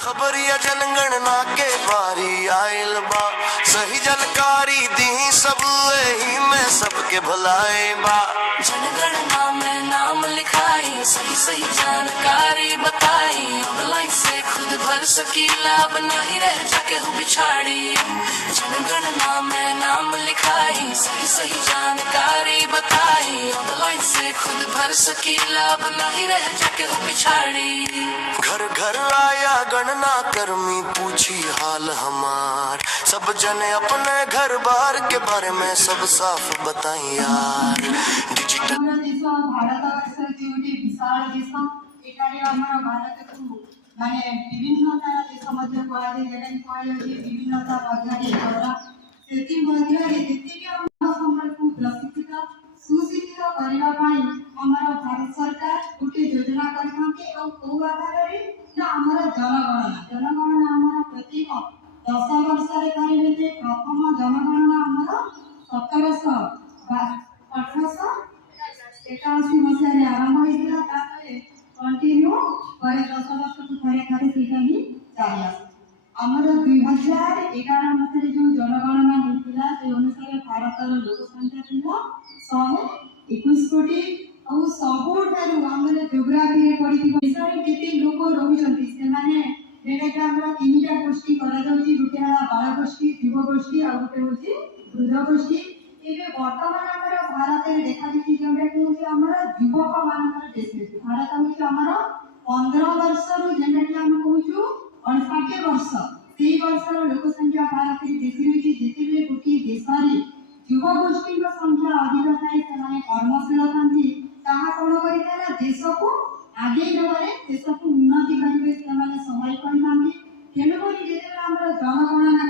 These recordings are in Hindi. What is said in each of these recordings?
खबरिया जनगणना के बारी आयल बा, सही जानकारी दी सब ही में सबके भलाई बा। जनगणना में नाम लिखाई, सही सही जानकारी बताई, ऑनलाइन से खुद भर सकीला, अब नहीं रह जाके हूँ पिछाड़ी। जनगणना में नाम लिखाई, सही सही जानकारी बताई, ऑनलाइन से खुद भर सकीला, अब नहीं रह जाके हूँ पिछाड़ी। घर घर आया गणना कर्मी, पूछी हाल हमार, सब जने अपने घर बार के बारे में सब साफ बताई यार। डिजिटल भारत विशाल देश, भारत को माने विभिन्नता देश मध्य विभिन्नता प्रशिक्षित सुशिक्षित करने भारत सरकार गोटे योजना आधार जनगणना प्रत्येक 10 वर्ष प्रथम जनगणना 1781 मसीह आरंभ होता कंटिन्यू 10 वर्ष चली आमर 2011 मसीह जो जनगणना होता से अनुसार भारत लोक संख्या था 121 कोटी और सबुठार जोग्राफी पढ़ी लोक रोचती तीन गोष्ठी गोटे बाल गोष्ठी युव गोष्ठी और गोटे हूँ वृद्ध गोष्ठी। बर्तमान भारत में देखा युवक मान भारत हूँ 15 वर्ष कहूँ 59 वर्ष से वर्षर लोक संख्या भारत में बेसी रही जिते गोटे देश में युव गोष्ठी संख्या अधिक थाए कर्मशील था कौन कर देश को आगे नबारे देश को उन्नति करेंगे सहाय करते। तेणुक जनगणना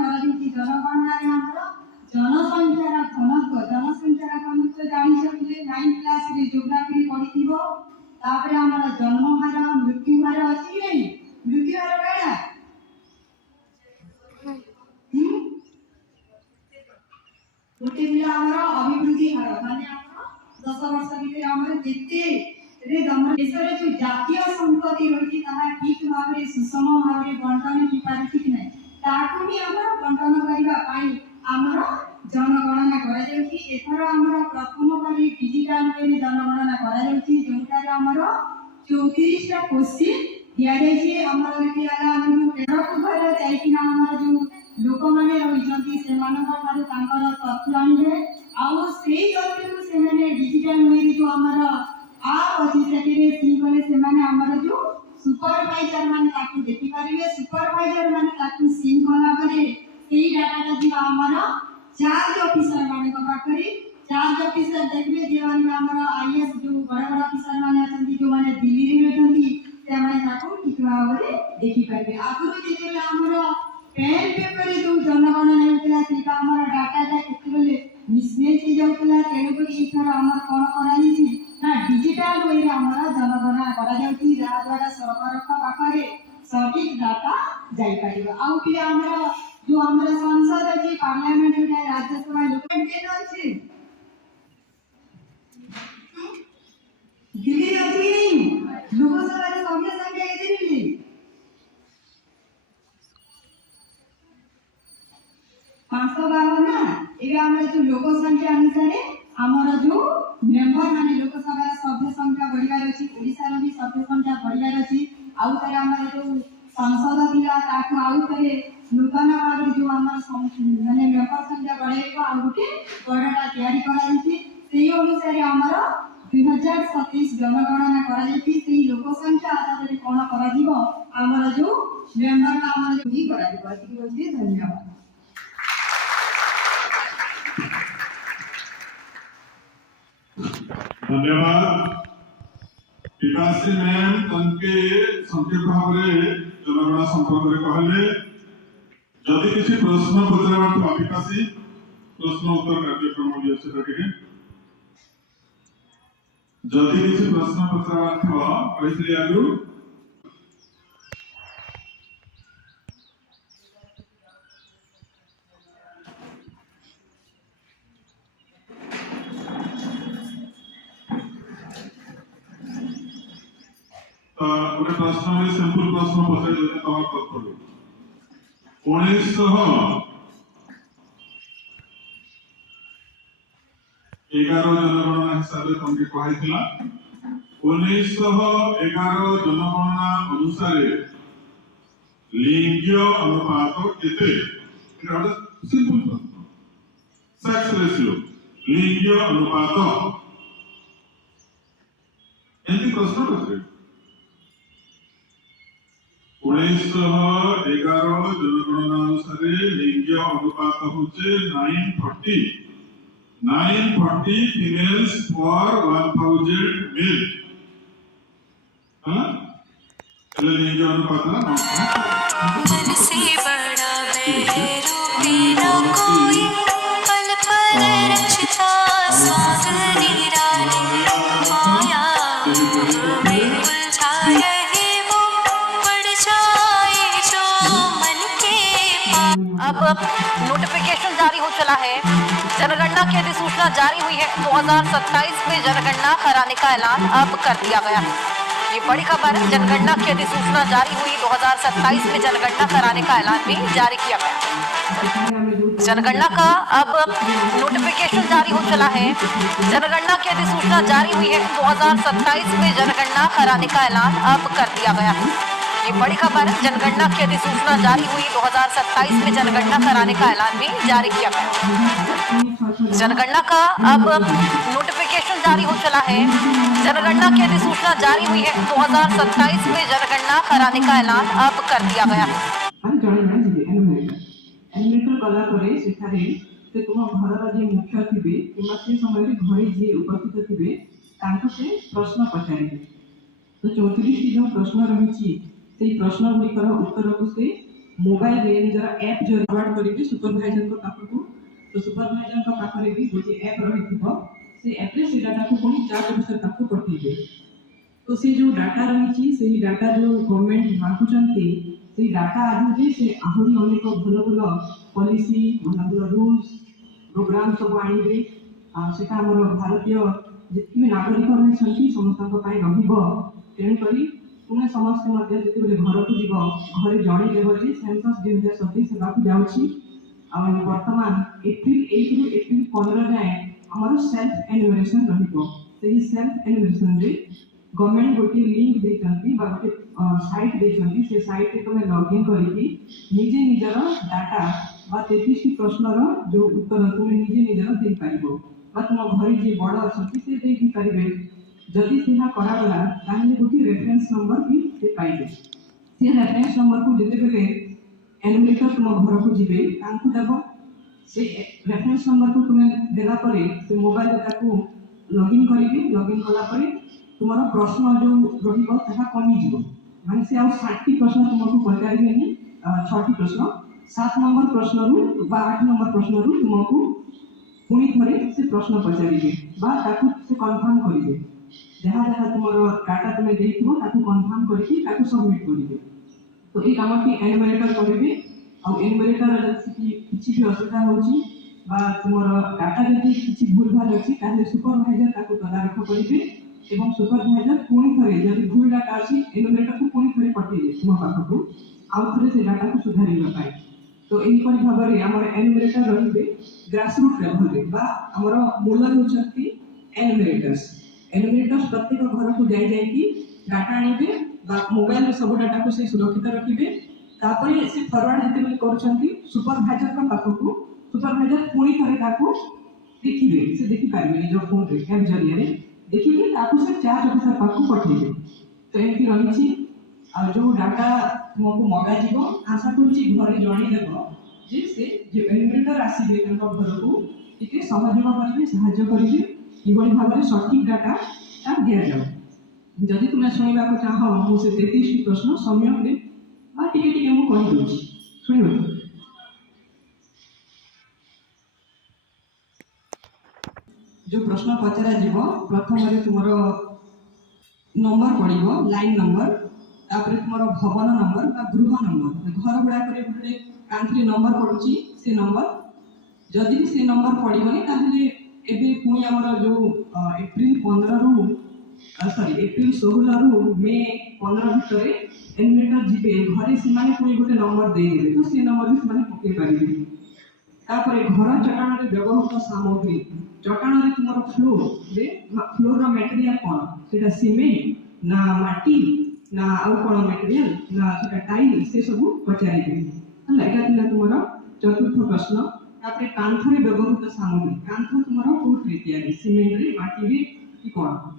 जनगणना जनसंख्यार घनत्व जानी 9th क्लास जोग्राफी पढ़ी जन्म हार मृत्यु हार अच्छी नहीं मृत्यु हार क्या गोटे अभिवृद्धि हार माने 10 वर्ष भर देश जो जातीय संपत्ति रही ठीक भाव में सुषम भाव में बंटन हो पारे ठीक ना ताकू भी बंटन करने जनगणना प्रथम डिजिटल जनगणना जोटार 34टा क्वेश्चन दि जाना जो लोक मैंने रही तथ्य आने डिजिटल जो आमर आप अच्छी जो सुपरवाइजर मैंने देखिपारे सुपरवाइजर मैंने सिंक कलापर डाटा जी आमर चार्ज ऑफिसर मान पाखे चार्ज ऑफिसर देखिए जो आईएएस जो बड़ बड़ ऑफिसर मैंने जो मैंने दिल्ली में रहती ठीक भाव में देखिपारे। आगुरी जो पेन पेपर जो जनगणना होता डाटा मिसमेच हो जाता तेणुक कौन कर डिजिटल वे जनगणना कर सरकार पाखे सठिक डाटा जापर। आम जो संसद अच्छी पार्लियामेंट राज्यसभा लोक दिल्ली अच्छी लोकसभा सभ्य संख्या 552 ना ये जो लोक संख्या अनुसार आमर जो मेंबर माने लोकसभा सभ्य संख्या बढ़िया अच्छी ओडिशा भी सभ्य संख्या बढ़िया अच्छी आउ जो संसद था आउ नूतन भाव जो माने मेंबर संख्या बढ़ाइबा आ गोटे गणना तैयारी अनुसार आमर 2027 जनगणना लोक संख्या आधार कौन कर जो मेंबर धन्यवाद। धन्यवाद विकासी मैम तनके संक्षेप भाव में जनगणना संपर्क में कहले जदि किसी प्रश्न पचार विकासी प्रश्न उत्तर कार्यक्रम भी अच्छे लगे जदि किसी प्रश्न पचार आगु तो गोटे प्रश्न में सिंपल प्रश्न पचार तुम तत्पर 1911 जनगणना हिसाब से तुमके कही 1911 जनगणना अनुसार लिंग अनुपात केते सिंपल प्रश्न सेक्स रेशियो लिंग अनुपात एंती प्रश्न पचार 1911 जनगणना अनुसार लिंग अनुपात होचे 940 females for 1000 male लिंग अनुपात मन से बड़ा बेरूपी न कोई पल पल रचता स्वाद निराली माया में उलझा रहे वो बढ़ जाए जो मन के पास। अब नोटिफिकेशन जारी हो चला है, जनगणना की अधिसूचना जारी हुई है। 2027 में जनगणना कराने का ऐलान अब कर दिया गया है। ये बड़ी खबर है, जनगणना की अधिसूचना जारी हुई, 2027 में जनगणना कराने का ऐलान भी जारी किया गया। जनगणना का अब नोटिफिकेशन जारी हो चला है, जनगणना की अधिसूचना जारी हुई है। 2027 में जनगणना कराने का ऐलान अब कर दिया गया है। ये बड़ी खबर है, जनगणना की अधिसूचना जारी हुई, 2027 में जनगणना कराने का ऐलान भी जारी किया गया। जनगणना का अब नोटिफिकेशन जारी हो चला है, जनगणना की अधिसूचना जारी हुई है। 2027 में जनगणना कराने का ऐलान अब कर दिया गया है। गला परे सेठारे से तुम घर जे मुख्य थिबे किंबा से समय घरे जे उपस्थित थिबे तांको से प्रश्न पचारिबे। तो 34 जो प्रश्न रही से प्रश्न गुड़िकर उत्तर को से मोबाइल रे निजर ऐप जो फॉरवर्ड करिबे सुपरवाइजर को पाखको। तो सुपरवाइजर को पाखरे भी गोटे ऐप रहिथिबो, से ऐप रे से डाटा को कोनी चार्ज ऑफिसर पाखको पठेबे। तो से जो डाटा रही से डाटा जो गवर्नमेंट मागुचंती से डाटा आधे से आहुरी अनेक भल भल पॉलिसी भल भल रूल्स प्रोग्राम सब आनिबे। सेटा हमर भारतीय जितकी नागरिक रही समस्त रहिबो। तेणु करी तुम समस्त जो घर को जीव घरे जड़े देव जे सेंसस 2027 होगा जाऊँगी। बर्तमान एप्रिल 1 रु एप्रिल 15 जाए आमर सेल्फ एनुमरेशन रही सेल्फ एनुमरेशन रे गवर्नमेंट गोटे लिंक देती गोटे साइट देती से साइट रे तुम लॉगिन करके निजे निजर डाटा बा 33 प्रश्नर जो उत्तर तुम निजे निजर दे पारिबो बा तुम घर जे बड़ अच्छा से दे पारे। जदि सेहा करागला ताहले गोटे रेफरेंस नंबर भी से पाइबे। से रेफरेंस नंबर को जेते बेले एनुमरेटर तुम घर को जीवे तांको देबो। से रेफरेंस नंबर को तुम देला परे से मोबाइल ताको लॉगिन करिवे। लॉगिन कला परे तुम्हारा प्रश्न जो रहिबो ताहा कमी जीवो। माने से आ 60 प्रश्न तुमको पचारिबे नि 6 प्रश्न 7 नंबर प्रश्न रु बा 8 नंबर प्रश्न रु तुमको पुणी थरे से प्रश्न पचारिबे बा ताको से कंफर्म करिवे। जहाँ जहाँ तुम्हारा डाटा तुम्हें देखो ताकू कंफर्म करके ताकू सबमिट करिवे। तो ए काम की एनुमरेटर करिवे। आ एनुमरेटर किछि भी असुविधा होची बा तुम्हारा डाटा जदि किछि भूल भाल अछि ताले सुपरवाइजर ताकू तदारख करिवे एवं सुपरवाइजर पुणी थरे जदि भूल डाटा अछि एनुमरेटर को पुणी थरे पठेइबे तुम पाखको आउ थरे से डाटा को सुधारिबा पाए। तो एही परि भाबरे हमर एनुमरेटर रहिबे ग्रासरूट लेवल रे बा हमर मूल होचंती एनुमरेटर्स। एनुमरेटर्स प्रत्येक घर को जाई कि डाटा आनिबे बा मोबाइल रे सब डाटा को से सुरक्षित रखिबे। तापरे से फॉरवर्ड जते बेले करछंती सुपरवाइजर का पाखको सुपरवाइजर पुणी थरे ताको देखिबे से देखि पारिबे जो फोन रे ऐप जरिया रे देखिबे ताको से चार्ज ऑफिसर पाखको पठेइबे। तो एमती रहिछि आ जो डाटा तुमको मगा जीवो आशा करूछि घरे जणी देबो जे से जे एनुमरेटर आसीबे तांको घर को टिके सहयोग करिवे सहायता करिवे किभଳି भाବରେ सटीक डाटा दिया जाओ। जदि तुम शुणा चाह मुझे 33 प्रश्न समय टिके मुझे कहीदे शुण। जो प्रश्न पचरा जीव प्रथम तुम नंबर पड़ो लाइन नंबर तापर तुम भवन नंबर बा गृह नंबर घर गुड़ाक गोटे कांथी नंबर पड़ुची से नंबर जदि भी से नंबर पड़ोनी ताहले एबे पुणी हमर जो एप्रिल 15 रु एप्रिल 16 रु मे 15 भितर एनुमेटर जीवे घरे से कोई गोटे नंबर देदेवे तो से नंबर भी से पकई पारे। तापर घर चटाण व्यवहृत सामग्री चटाण तुम फ्लोर मटेरियल कौन से सीमेंट ना माटी ना आउ कौन मटेरियल ना टाइल से सब पचारे है तुम चतुर्थ प्रश्न। तापर कांथरे व्यवहृत सामग्री कांथ तुम कौटे तैयारी सीमेंट रे माटी रे कि कौन।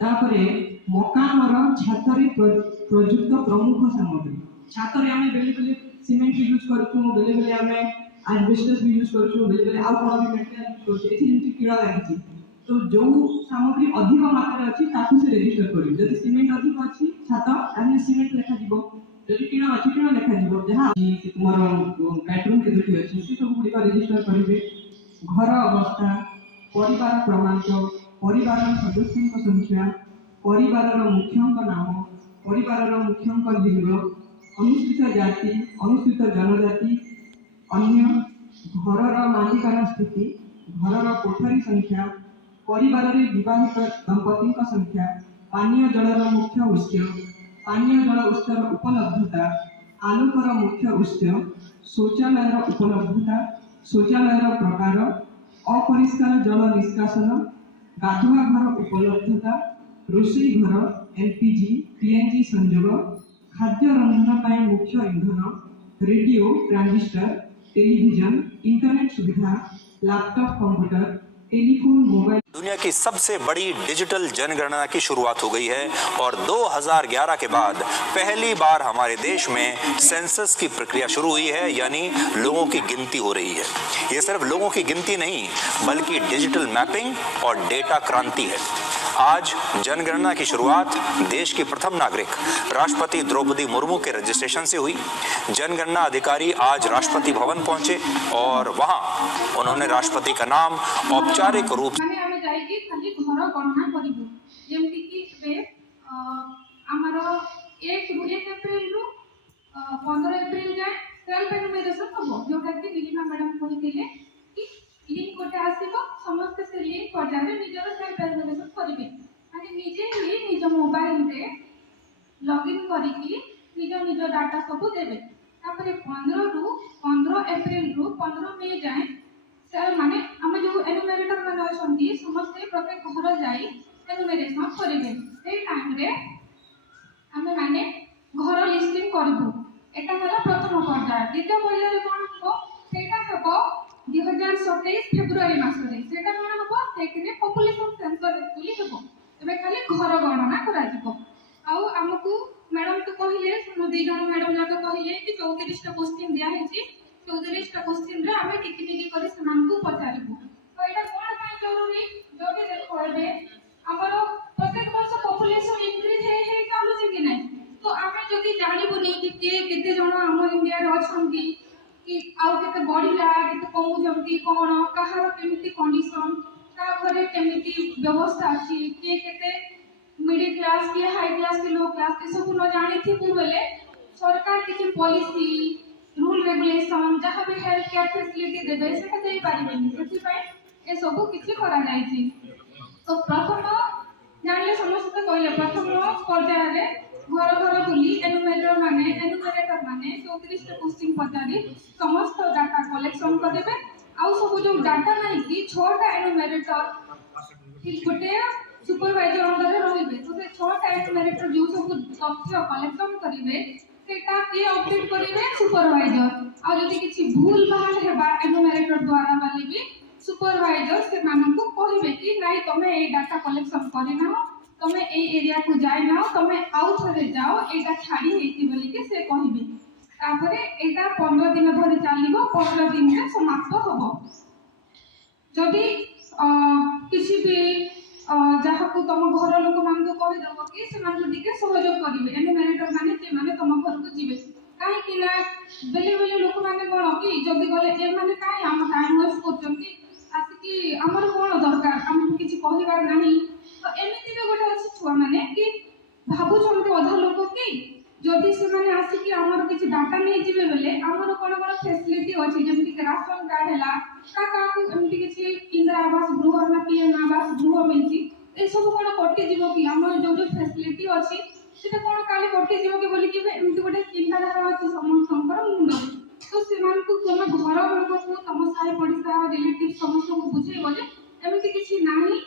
तापरे मकानर छातरे प्रयुक्त प्रमुख सामग्री छातरे आमे बेले बेले सीमेंट यूज करछु बेले बेले आमे एस्बेस्टस भी यूज करछु बेले बेले आ कोन भी मटेरियल यूज करछु एथि जेंति कीड़ा लागिछि तो जो सामग्री अधिक मात्रा अछि ताकु से रजिस्टर करी जदि सीमेंट अधिक अछि छात आमे सीमेंट लेखा दिबो जदि कीड़ा अछि कीड़ा लेखा दिबो जहा तुमर बेडरूम के दुटी अछि से सब गुडी का रजिस्टर करिवे। घर अवस्था परिवार क्रमांक परिवार सदस्यों संख्या परिवार मुख्यों नाम परिवार मुख्यों लिंग अनुसूचित जाति अनुसूचित जनजाति अन्य घर मालिकाना स्थिति घर कोठरी संख्या परिवार विवाहित दंपति संख्या पानीय जलर मुख्य उत्स पानीय जल उत्सर उपलब्धता आलोकर मुख्य उत्स शौचालय उपलब्धता शौचालय प्रकार अपरिष्कार जल निष्कासन गाधुआ घर उपलब्धता रोषेई घर एलपीजी पीएनजी संयोग खाद्य रंधन मुख्य इंधन रेडियो ट्रांजिस्टर टेलीविजन इंटरनेट सुविधा लैपटॉप कंप्यूटर टेलीफोन मोबाइल। दुनिया की सबसे बड़ी डिजिटल जनगणना की शुरुआत हो गई है और 2011 के बाद पहली बार हमारे देश में सेंसस की प्रक्रिया शुरू हुई है यानी लोगों की गिनती हो रही है। ये सिर्फ लोगों की गिनती नहीं बल्कि डिजिटल मैपिंग और डेटा क्रांति है। आज जनगणना की शुरुआत देश की प्रथम नागरिक राष्ट्रपति द्रौपदी मुर्मू के रजिस्ट्रेशन से हुई। जनगणना अधिकारी आज राष्ट्रपति भवन पहुंचे और वहां उन्होंने राष्ट्रपति का नाम औपचारिक रूप खाली घर गणना करिबु जेमति कि बे हमर 1 अप्रैल रु 15 अप्रैल जाय सेल्फ एनुमरेशन हबो जोटा कि नीलिमा मैडम कहिथिले कि लिंक गोटे आसीबो समस्त से लिंक कर जाबे निजर सेल्फ एनुमरेशन करिवे माने निजे ही निज मोबाइल रे लॉगिन करिकि निज डाटा सब देबे। तापर 15 अप्रैल रु 15 मई जाय सर माने हम जो एनुमरेटर माने असंती समस्त प्रत्येक घर जाई एनुमरेशन करिवे ए टाइम रे हमें माने घर लिस्टिंग करबू एटा होला प्रथम पर्याय। द्वितीय पर्याय रे कोन हो सेटा हबो 2027 फेब्रुआरी मास रे सेटा कोन हबो सेकरे पॉपुलेशन सेंसस एक्चुअली हबो एबे खाली घर गणना करा जिवो। आउ हमकु मैडम तो कहिले सुनो दे जण मैडम जाके कहिले कि 34 टा क्वेश्चन दिया हेची 34 टा क्वेश्चन रे हमें टिकी करी समान को पचारिबो तो एटा कोन पाई जरूरी जोबे देखो एबे हमरो प्रत्येक वर्ष पॉपुलेशन इंक्रीज हे चालू छै कि नै तो आमे जदी जानिबो नै कि केते जण हम इंडिया रे अछंती कि आउ केते बढ़िला केते कमु जंती कोन कहार केमिति कंडीशन का घरे केमिति व्यवस्था अछि केते मिडिल क्लास के हाई क्लास के लो क्लास के सब न जानि थी पुरले सरकार किछि पॉलिसी रूल रेगुलेशन जहाँ भी हेल्थ केयर फैसिलिटी देबे सेटा देई पारिबेनी एथि पय ए सब किछि करा जाय छी। तो प्रथम जानिले समस्त कहले प्रथम पर्याय रे घर घर बुली एनुमरेटर माने 34 टा क्वेश्चन पचारी समस्त डाटा कलेक्शन करबे आउ सब जो डाटा नै कि 6 टा एनुमरेटर गोटे सुपरवाइजर अंदर रहिबे तो से 6 टा एनुमरेटर जो सब तथ्य कलेक्शन करिवे सेटा के अपडेट करिवे सुपरवाइजर आ जदि किछि भूल भाल हेबा एनुमरेटर द्वारा वाली भी सुपरवाइजर से माननको कहिबे कि नाही तमे ए डाटा कलेक्शन करिना तमे ए एरिया को जाय ना तमे आउ थरे जाओ एटा छाडी हेति बोली के से कहिबे तापरे एटा 15 दिन धरि चालिबो 15 दिन रे समाप्त होबो। जदि किछि भी जहाँ को तुम घर लोक मान को कहि दबो कि से मान टिके सहयोग करिवे एनुमरेटर माने जे माने तुम घर को जीवे काहे कि ना बेले बेले लोक माने कोन कि जदी गले ए माने काहे हम टाइम वेस्ट करचंती आसी कि हमर कोन दरकार हम किछि कहिबार नाही तो एमिति बे गोटे अछि छुआ माने कि भाबु छंती अधा लोक कि जदी से माने आसी कि हमर किछि डाटा नै जिवे बेले हमर कोन कोन फैसिलिटी अछि जेमति कि राशन कार्ड हला का को एमिति किछि इंदिरा आवास गृह ना पीएम आवास गृह मिलछि ए सब कोन कटि जीव कि हमर जो जो फैसिलिटी अछि सेटा कोन काली कटि जीव कि बोली कि एमती गोटे चिंता धारा अछि समस्त मुंड तो सेमान को तुम घर लोक को तम साई पड़िसा रिलेटिव समस्त को बुझेइबो जे एमती किछि नाही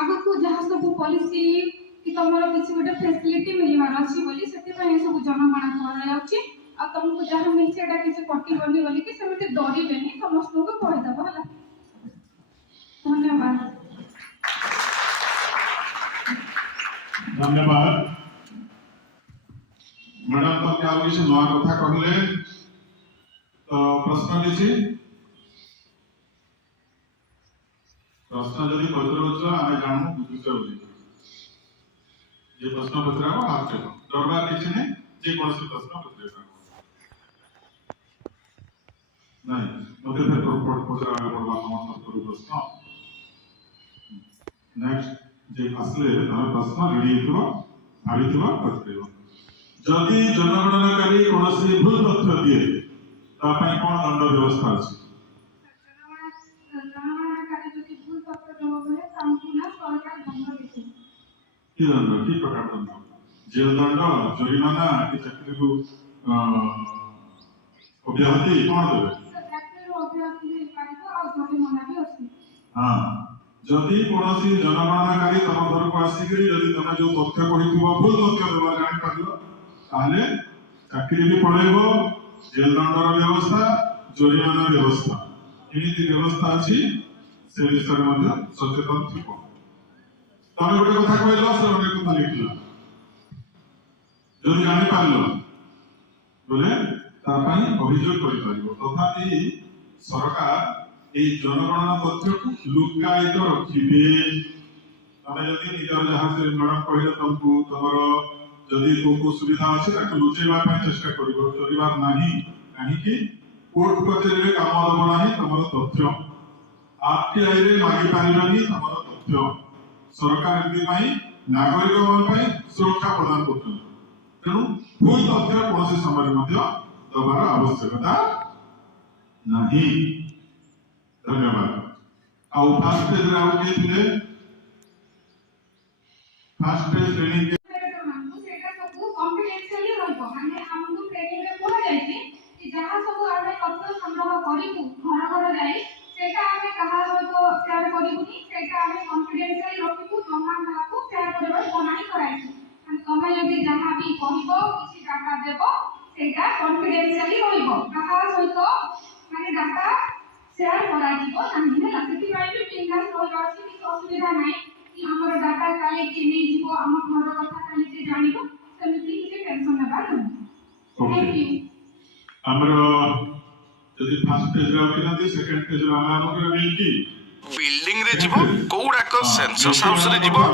आगु को जहा सब पॉलिसी कि तमरो किछि गोटे फैसिलिटी मिलिबार अछि बोली सेति पय सब जनगणना करा जाउछि आ तुमको जहा मिलछि एटा किछि कटि बोली बोली कि सेमते डरिबेनी समस्त को कहि दबो हला धन्यवाद धन्यवाद मैडम। तो क्या किसी नया कथा कहले तो प्रश्न किसी प्रश्न जदि पचरुच आम जानू बुझुचे ये प्रश्न पचरा हाथ टेक डरबार किसी नहीं जे कौन प्रश्न पचरा नहीं मते फिर पचरा पड़वा समस्त प्रश्न नेक्स्ट जे आसले तमे प्रश्न रेडी हितबो भाबितबो पचरेबो जदि जनगणनाकारी कोनोसी भूल तथ्य दिए ता पई कोन दंड व्यवस्था अछि जनगणनाकारी जति भूल तथ्य देबो बोले संपूर्ण सरकार दंड देते कि दंड कि प्रकार दंड जेल दंड जरिमाना कि चाकरी को अभ्याहति कोन देबे चाकरी रो अभ्याहति पारितो आ जरिमाना भी अछि हां जदि कोनोसी जनगणनाकारी तम घर को आसीकरी जदि तमे जो तथ्य कहिथिबो भूल तथ्य देबा जानि पारलो ताले चाकरी भी पड़ेबो जेल दंडर व्यवस्था जरिमाना व्यवस्था एमिति व्यवस्था अछि से विषय मध्ये सचेतन थिबो तमे गोटे कथा कहलो से गोटे कथा लिखलो जदि जानि पारलो बोले ता पई अभियोग करि पारिबो तथापि सरकार ए जनगणना तथ्य को लुकायित रखिबे तमे जदि निजर जहां से मैडम कहले तुमको तमरो जदि को सुविधा अछि ताके लुचेबा ପାଇଁ चेष्टा करिवो चलिबार नाही काहे कि कोर्ट कचेरी काम दब नाही तमरो तथ्य आरटीआई रे मागी पारिबानी तमरो तथ्य सरकार एति ପାଇଁ नागरिक मान ପାଇଁ सुरक्षा प्रदान करथि तेनु भूल तथ्य कोनोसी समय मध्ये दबार आवश्यकता नाही। धन्यवाद। आउ फास्ट पेज रे आउ के थिले फास्ट पेज ट्रेनिंग कॉन्फिडेंशियली रहबो माने हमहु ट्रेनिंग रे कोन जाईती कि जहां सब आमे तथ्य संग्रह करिबु घर घर जाई सेटा आमे कहा तो शेयर करिबुनी सेटा आमे कॉन्फिडेंशियली रखिबु जमा नाको शेयर करबा बनाई कराइछु हम तमे यदि जहां भी कहिबो किसी डाटा देबो सेटा कॉन्फिडेंशियली रहइबो कहा सहित माने डाटा शेयर करा जीवो नाही ना सेति पाई भी बिंदास हो जाछि कि असुविधा नाही कि हमर डाटा काले के नै जीवो हम घर कथा काले के जानिबो समिति के टेंशन ना बात थैंक यू हमरो जदि फर्स्ट पेज रे आउती सेकंड पेज रे हमरो मिलकी बिल्डिंग रे जीवो कोउडाक सेंसस हाउस रे जीवो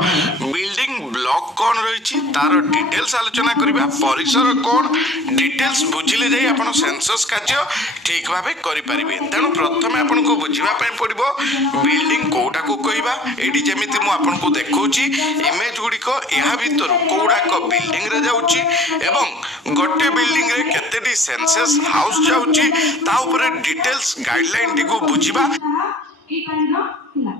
बिल्डिंग ब्लॉक कोन रहिछि तार डिटेल्स आलोचना करबा परिसर कोन डिटेल्स बुझिले जाई आपण सेंसस कार्य ठीक भाबे करि परिबे तेनु प्रथमे आपण को बुझिबा पय पड़िबो बिल्डिंग कोउडा को कहिबा एडी जेमिति मु आपण को देखौछि इमेज गुडी को एहा भीतर कोउडाक बिल्डिंग रे जाउछि एवं गोटे बिल्डिंग रे केतेडी सेंसस हाउस जाउछि ता ऊपर डिटेल्स गाइडलाइन टी को बुझिबा ये काइंड थिला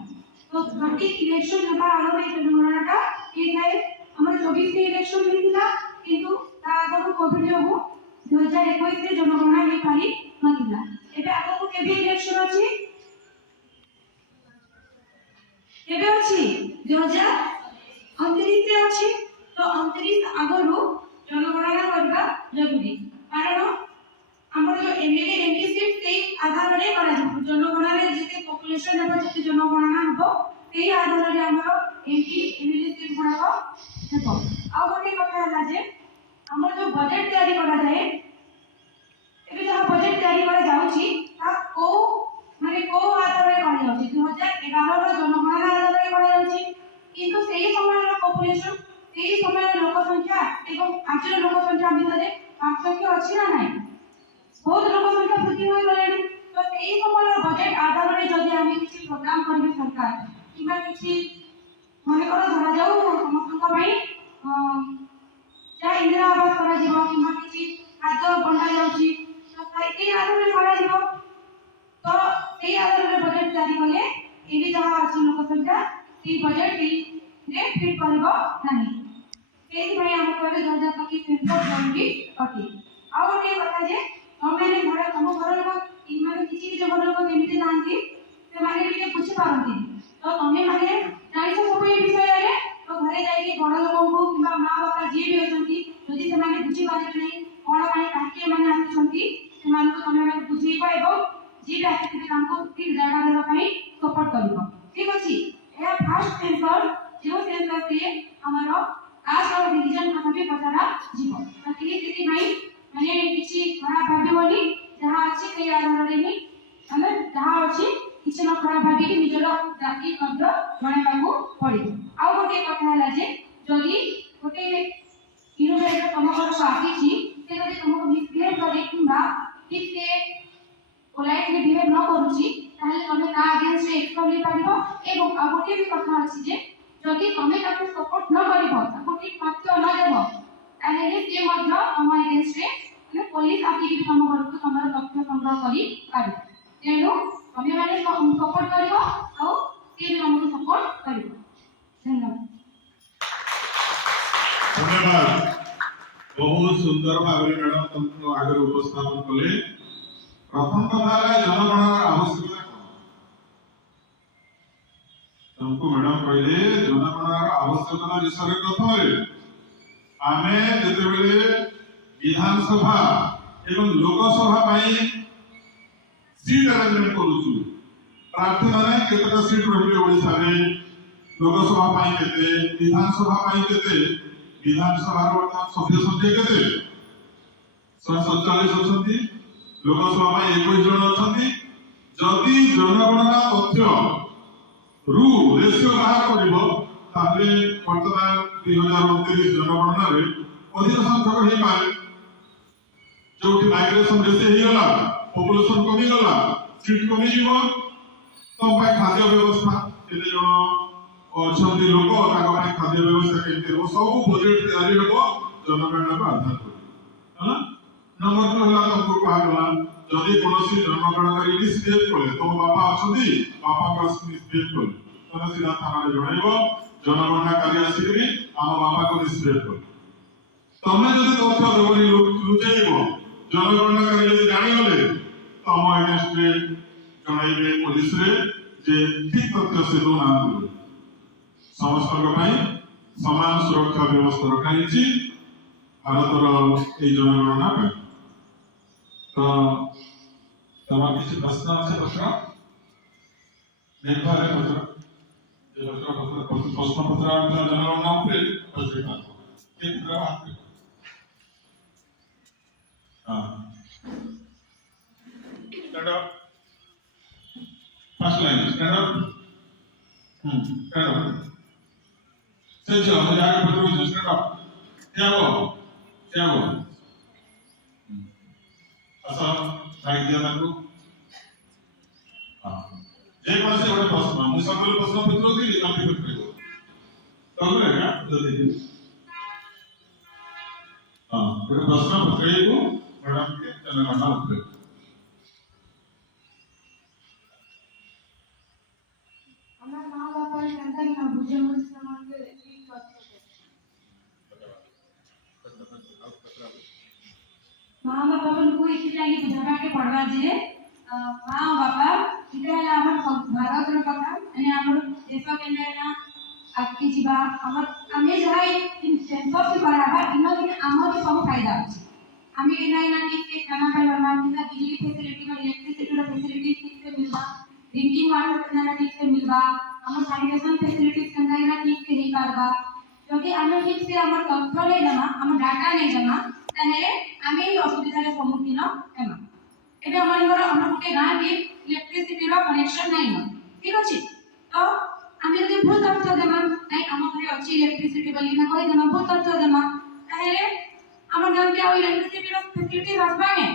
तो 30 इलेक्शन हेबा आलो रे जनगणना ये थाए हमर 24 के इलेक्शन हिथिला किंतु ता आगो कोविड जोगु 2021 रे जनगणना हे पारी नथिला एबे आगो केबे इलेक्शन अछि केबे अछि 2029 रे अछि तो 29 आगरो जनगणना करबा जरूरी कारण हमर जो एमएलए एमपी सीट से आधार रे करा जनगणना रे जते पॉपुलेशन हेबो जते जनगणना हेबो सेही आधार रे हमर एमपी एमएलए सीट गुडाको हेबो आ गोटे कथा हला जे हमर जो बजट तयारी करा जाए एबे जहा बजट तयारी करा जाउची ता को माने को आधार रे करा जाउची 2011 रो जनगणना आधार रे करा जाउची किंतु सेही समय रो पॉपुलेशन सेही समय रो लोक संख्या एवं आज रो लोक संख्या भितरे पार्थक्य अछि ना नाही बहुत लोक संख्या वृद्धि हो गलानी तो एई समय बजट आधार रे जदि हम किछि प्रोग्राम करबे सरकार किबा किछि माने करा धरा जाऊ समस्त भाई जा इंदिरा आवास करा जीवो किबा किछि खाद्य बंडा जाउची तो एई आधार रे करा जीवो तो एई आधार रे बजट तयारी कले एबी जहा अछि लोक संख्या सेई बजट रे फिट करबो नाही सेहि भाई हम कहले 2025 सेंसस जरूरी अति आ गोटे कथा जे हमें घर तुम घर लोग माने किछि जे घर लोग एमिति जानती से माने भी पूछ पारंती तो तमे माने जानिछ सब ए विषय रे तो घरे जाई के बड़ लोग को किबा मां बापा जे भी होचंती जदि से माने बुझी पारे नहीं कोन काई काके माने आछंती से माने तो तमे माने बुझीबो एवं जे भी आछंती तांको ठीक जगह देबा पई सपोर्ट करबो ठीक अछि ए फर्स्ट सेंसर जो सेंसर से हमरो कास्ट और रिलीजन कथा भी पचारा जीवो तो किछि भाई माने किछि खराब भाबिबोनी जहाँ अछि कई आधार रे नि माने जहाँ अछि किछि न खराब भाबी कि निजर जाति कद्र जणेबाकू पड़िबो आ गोटे कथा हला जे जदि गोटे इनोवेटर तम घर को आसीछि से जदि तुमको मिसबिहेव करे किंबा ठीक से पोलाइटली बिहेव न करूछि ताहले तमे ता अगेंस्ट रे एक्शन ले पारिबो एवं आ गोटे भी कथा अछि जे जदि तमे ताको सपोर्ट न करिबो ताको ठीक पात्र न देबो ताहले से मध्य तम अगेंस्ट रे माने पुलिस आकि तम घर को तमर तथ्य संग्रह करी पारिबो तेनु तमे माने सपोर्ट करिबो आ से हमको सपोर्ट करिबो धन्यवाद धन्यवाद बहुत सुंदर भाव मैडम तुमको आगे उपस्थापन कले प्रथम कथा है जनगणनार आवश्यकता तुमको मैडम कहले जनगणनार आवश्यकता विषय प्रथम आमे जेते बेले विधानसभा एवं लोकसभा पाई सीट अरेंजमेंट करूछु प्रार्थी माने केतटा सीट रहबे ओडिसा रे लोकसभा पाई केते विधानसभा पाई केते विधानसभा वर्तमान सभ्य संख्या केते 147 अछंती लोकसभा पाई 21 जन अछंती जदि जनगणना तथ्य रु रेशियो बाहर करिवो ताले वर्तमान 2029 जनगणना रे अधिक संख्यक हे पाए जोटी माइग्रेशन बेसी हे गला पॉपुलेशन कमी गला सीट कमी जीवो तो पाई खाद्य व्यवस्था केते जन अछंती लोक ताको पाई खाद्य व्यवस्था केते हो सब बजट तैयारी होबो जनगणना पर आधार कर हां नंबर 2 होला तुमको कहला जदि कोनोसी जनगणनाकारी मिसबिहेव करे तो बापा अछंती बापा का मिसबिहेव करे तो सीधा थाना रे जणाइबो जनगणनाकारी आसीकरी आम बापा को मिसबिहेव करे तमे जदि तथ्य देबनी लुचेइबो जनगणनाकारी जदि जानि गले तम अगेंस्ट रे जणाइबे पुलिस रे जे ठीक तथ्य से दो नाम दिबे समस्त भाई समान सुरक्षा व्यवस्था रखाइछि भारतर ए जनगणना पे तो तमाम किसी प्रश्न আছে প্রশ্ন निर्भर है प्रश्न पत्र जनगणना पे प्रश्न एक बात हां stand up first line stand up stand up से चलो हम जाके पत्र में स्टैंड अप क्या वो ऐसा साइड दिया था हां एक बार से बड़े प्रश्न मैं सब लोग प्रश्न पत्र के लिए कंप्लीट करेंगे तो रहेगा तो देखिए हां बड़े प्रश्न पत्र को मैडम के जनगणना उत्तर हमरा मां बापा जानता ना बुझे मुझे समान के ठीक करते मां बापा को इसी लागी बुझाबा के पड़वा जे मां बापा इटा है हमर भारत रो कथा यानी हमर देश के ना आके जीवा हमर हमें जहां इन सेंसर से कराबा इनो दिन हमर सब फायदा अछि हमें के ना ठीक से खाना खाइबा मानता बिजली फैसिलिटी का इलेक्ट्रिसिटी का फैसिलिटी ठीक से मिलबा ड्रिंकिंग वाटर ना ठीक से मिलबा हमर सैनिटेशन फैसिलिटी ना ठीक से ही करबा क्योंकि हमें ठीक से हमर तथ्य नहीं जमा हमर डाटा नहीं जमा ताहले हमें ही असुविधा रे सम्मुखीन हेमा एबे हमर गुटे गां के इलेक्ट्रिसिटी रो कनेक्शन नहीं न ठीक अछि तो हमें यदि भूल तथ्य देमा नहीं हम घरे अछि इलेक्ट्रिसिटी बोली ना कहि देमा भूल तथ्य देमा ताहले हमर गां के इलेक्ट्रिसिटी रो फैसिलिटी रखबा ने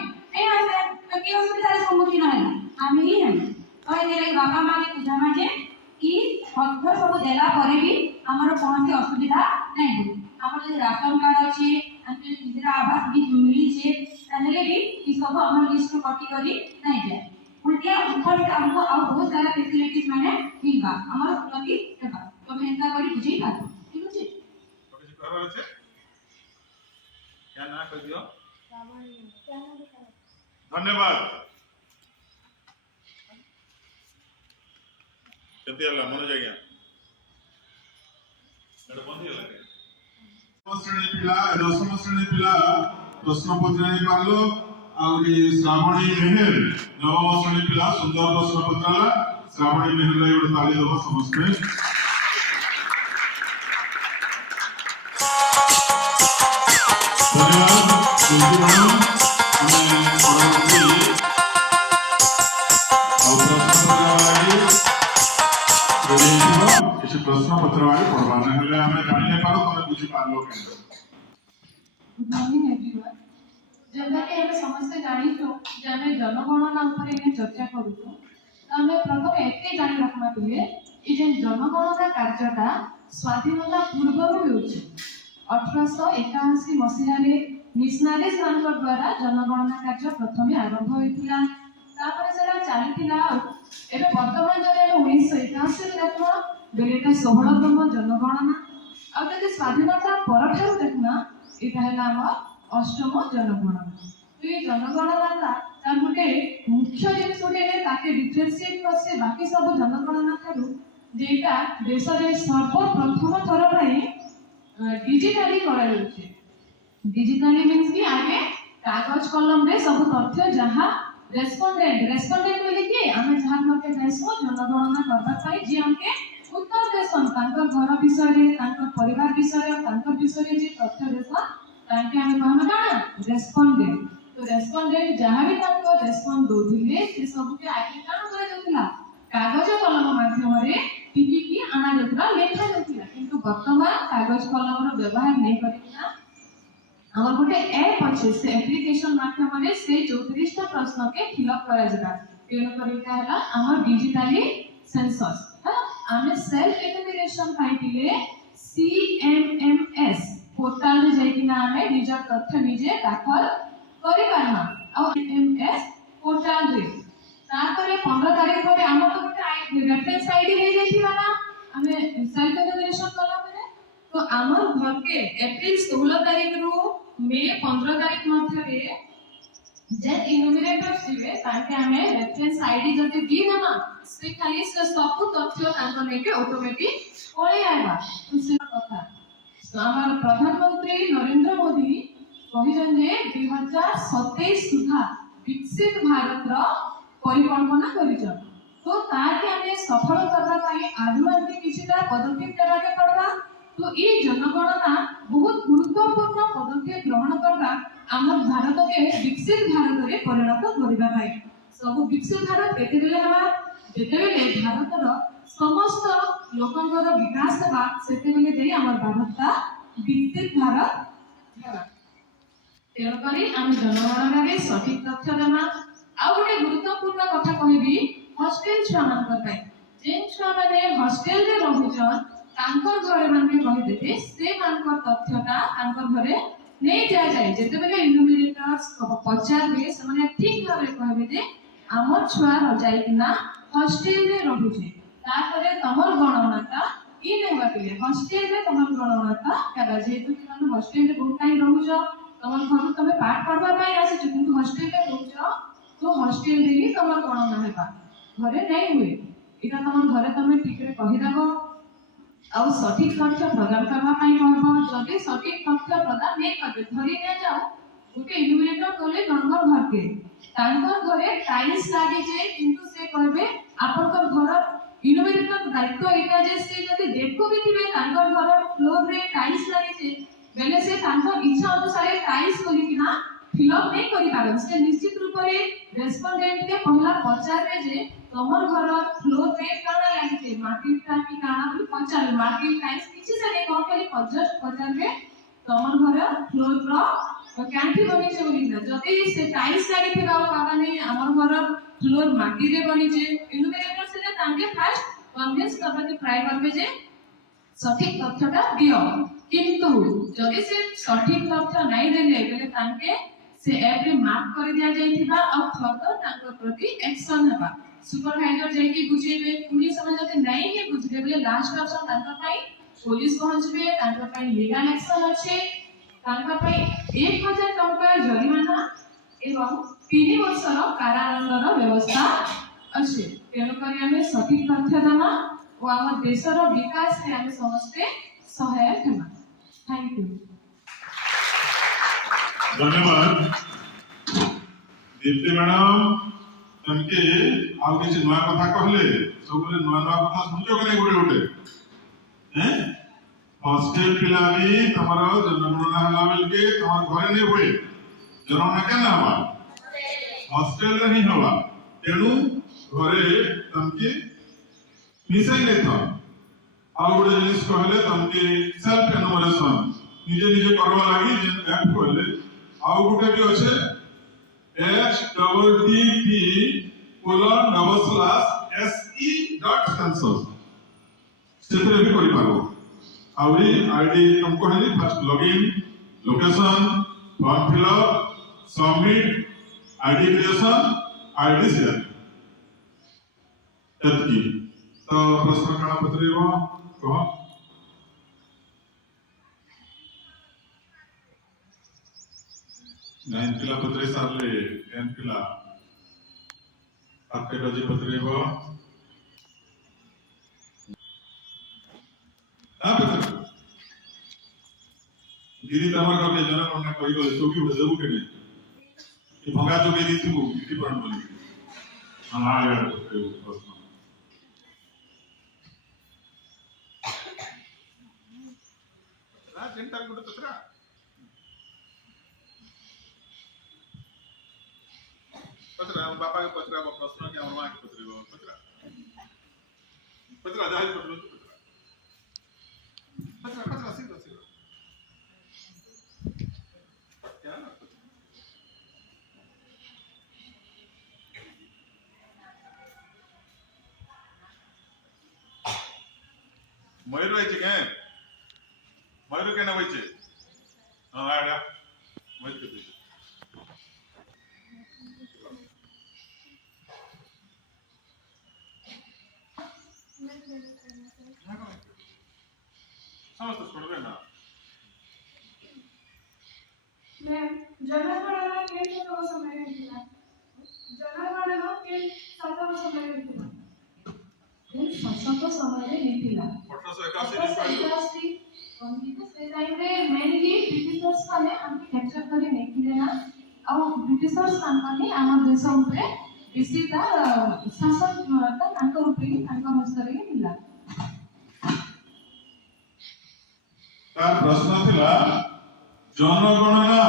ए आसे तो की असुविधा रे सम्मुखीन हैला हमें ही हम तो एले बाबा मां के बुझामा जे कि तथ्य सब देला परे भी हमर कोनसी असुविधा नहीं हो हमर जे राशन कार्ड अछि हमके इंदिरा आवास भी मिली छे ताहले भी ई सब हमर लिस्ट में कॉपी करी नहीं जाए उल्टा ऊपर से हमको और बहुत सारा फैसिलिटीज माने मिलबा हमर उन्नति हेबा तो हेंता करी बुझेई पार ठीक अछि तो किसी कहबार अछि क्या ना कह दियो धन्यवाद केते हला मनोज आज्ञा एटा बंदी हला श्रेणी पिला दशम श्रेणी पिला प्रश्न पचारि पारलो आउरी श्रावणी मेहर नवम श्रेणी पिला सुंदर प्रश्न पचारला श्रावणी मेहर लाई गोटे ताली दबा समस्त କିଛି ପ୍ରଶ୍ନ ପତ୍ର ବାକି ପଢବା ନହେଲେ ଆମେ ଜାଣି ନାଇଁ ପାରୁ ତମେ ବୁଝି ପାରलो କେନ गुड मॉर्निंग एवरीवन जैसा कि हम समस्त जानिଛୁ जे ଆମେ जनगणना ଉପରେ ଏନେ ଚର୍ଚ୍चा କରୁଛୁ ଆମେ ପ୍ରଥମେ ଏତେ ଜାଣି ରଖବା ଯେ ଏ ଯେ जनगणना କାର୍ଯ୍ୟଟା ସ୍ୱାଧୀନତା ପୂର୍ବରୁ ହେଉଛି 1881 ମସିହାରେ ମିଶନାରୀଜ ମାନଙ୍କ ଦ୍ୱାରା जनगणना କାର୍ଯ୍ୟ ପ୍ରଥମେ ଆରମ୍ଭ ହୋଇଥିଲା ତାପରେ ସେଟା ଚାଲିଥିଲା ଏବେ ବର୍ତ୍ତମାନ ଯଦି ଆମେ 1981 ରେ ଦେଖବା ବେଲେଟା 16ତମ जनगणना ଆଉ ଯଦି ସ୍ୱାଧୀନତା ପରଠାରୁ ଦେଖବା এটা হলো আমার অষ্টম জনগণনা তো এই জনগণনাটা তার গোটে মুখ্য জিনিস গোটে তাকে ডিফরেন্সিয়েট করছে বাকি সব জনগণনা ঠাରୁ যেটা দেশরে সর্বপ্রথম থর পাই ডিজিটালি କରାଯାଉଛି ডিজিটালি মিন্স কি আগে কাগজ কলমরে সব তথ্য যাহা রেসপন্ডেন্ট বলি কি আমি যাহা করতে যাইছো জনগণনা করবা পাই যে আমকে उत्तर देसन तांकर घर विषय तांकर परिवार विषय तांकर विषय जे तथ्य देसन तांके हम कहना काना रेस्पोंडेंट तो रेस्पोंडेंट जहां भी तांको रेस्पोंड दोथिले से सब के आगे काना करे जाउतिला कागज कलम माध्यम रे टिपी की आना जाउतिला लेखा जाउतिला किंतु वर्तमान कागज कलम रो व्यवहार नै करिना हमर गोटे ऐप अछि से एप्लीकेशन माध्यम रे से 34 टा प्रश्न के फिलअप करा जबा तेनो तरीका हला हमर डिजिटली सेंसस आमे सेल्फ एनुमरेशन पाइतिले CMMS पोर्टल रे जाइकिना आमे निज तथ्य निजे दाखल करि पारमा आ CMMS पोर्टल रे तापर 15 तारिख पर हम तो गोटे रेफरेंस आईडी ले जाइथिबा ना आमे सेल्फ एनुमरेशन कला परे तो हमर घर के अप्रैल 16 तारिख रो मई 15 तारिख मध्य रे जे इन्यूमरेटर थिबे ताके हमें रेफरेंस आईडी जते दी देना से खाली से सब तथ्य तांको लेके ऑटोमेटिक पळे आइबा से कथा तो हमर प्रधानमंत्री नरेंद्र मोदी कहिजन जे 2027 सुधा विकसित भारत रो परिकल्पना करिजन तो ताके हमें सफल करबा पई आजुआंती किछिटा पदक्षेप लेबा के पड़बा तो ई जनगणना बहुत गुरुत्वपूर्ण पदक्षेप ग्रहण करबा आम भारत के विकसित भारत रे परिणत करिबा पाई सब विकसित भारत केते बेले हवा जेते बेले भारत रो समस्त लोकंकर विकास हेबा सेते बेले देई हमर भारत का विकसित भारत हेबा तेरो करी हम जनगणना रे सठिक तथ्य देना आ गोटे गुरुत्वपूर्ण कथा कहबी हॉस्टल छुआ मान पाई जेन छुआ माने हॉस्टल रे रहुजन तांकर घरे माने कहि देते से मानकर तथ्यटा तांकर घरे नहीं जाए जाए जेते बेले इन्यूमरेटर्स पचार बे सने ठीक भाबे कहबे जे हमर छुआ र जाई किना हॉस्टल रे रहूचे तापरे तमर गणनाटा इ नेबा पिले हॉस्टल रे तमर गणनाटा करा जेतु कि हम हॉस्टल रे बहुत टाइम रहूछ तमर घर तमे पाठ पढ़बा पाई आसे किंतु हॉस्टल रे रहूछ तो हॉस्टल रे ही तमर गणना हेबा घरे नहीं हुए इटा तमर घरे तमे ठीक रे कहि देबो आ सठिक तथ्य प्रदान करबा पाई कहबो जदि सठिक तथ्य प्रदान नै करबे धरि नै जाओ गोटे इन्यूमरेटर कोले नंबर घर के तांकर घरे टाइल्स लागे जे किंतु से कहबे आपनकर घर इन्यूमरेटर दायित्व एटा जे से जदि देखो भी थिबे तांकर घर फ्लोर रे टाइल्स लागे जे बेले से तांकर इच्छा अनुसार टाइल्स कोली किना फिलअप नै करि पारन से निश्चित रूप रे रेस्पोंडेंट के पहला पचार रे जे तमर घर फ्लोर रे काना लागे जे माटी टाकी काना भी पचार माटी टाइल्स किछि से नै कोन करी जस्ट पचार रे तमर घर फ्लोर रो कैंटी बनी छै बोली ना जदि से टाइल्स लागे थिबा बाबा नै हमर घर फ्लोर माटी रे बनी छै इन्यूमरेटर से तांके फर्स्ट कन्विंस करबा के ट्राई करबे जे सठिक तथ्यटा दियो किंतु जदि से सठिक तथ्य नै देले बेले तांके से ऐप रे मार्क कर दिया जाइथिबा आ फर्दर तांको प्रति एक्शन हेबा सुपरवाइजर जाके बुझेबे पुलिस समय जते नहीं के बुझले बोले लास्ट ऑप्शन तांका पाई पुलिस पहुंचबे तांका पाई लीगल एक्शन अछि तांका पाई 1000 टका जरिमाना एवं 3 वर्षर कारादंडर व्यवस्था अछि तेणु करी हमें सटीक तथ्य देना और आम देशर विकास में हमें समस्ते सहायक हेमा। Thank you. धन्यवाद दीप्ति मैडम तनके आउ किसी नया कथा कहले सब नया नया कथा सुनजो के गोटे गोटे हैं हॉस्टल पिला भी तमरो जनगणना हला बेल के तमर घरे नहीं हुए जनगणना के ना हवा हॉस्टल नहीं हवा तेणु घरे तमके मिसाई ले था आउ गोटे जिनिस कहले तमके सेल्फ एनुमरेशन निजे निजे करवा लागि जेन ऐप कहले आउ गोटे भी अछि http://se.census सेतरे भी करि पारो आउरी आईडी तुमको है first login location form fill up submit ID creation ID share तत्की तो प्रश्न काना पत्रेवा कहो नाइन किला पत्रे सारले एन किला आपके बजे पत्रे वो पत्रे दीदी तमर का जना कोना कोई बोले चौकी उड़े देबू के नहीं कि भंगा जो दी थी वो किटी परण बोली हां यार प्रश्न चिंता गुड पत्रा पत्रा बापा के पत्रा को प्रश्न के अनुमान के पत्रे पत्रा पत्रा जाहि पत्रा पत्रा पत्रा सीधा सीधा क्या ना मयूर रही के मयूर के ना वही हां आड़ा मयूर के समस्त छोड़बे ना मैम जनगणना के तो समय मिला जनगणना के सात समय मिला इन शासक समय मिला 1881 तो से टाइम रे मेनली ब्रिटिशर्स माने हम कैप्चर करे नहीं लेना और ब्रिटिशर्स माने आम देश ऊपर बेसी ता शासन ता तांको ऊपर तांको हस्तरे मिला तार प्रश्न थिला जनगणना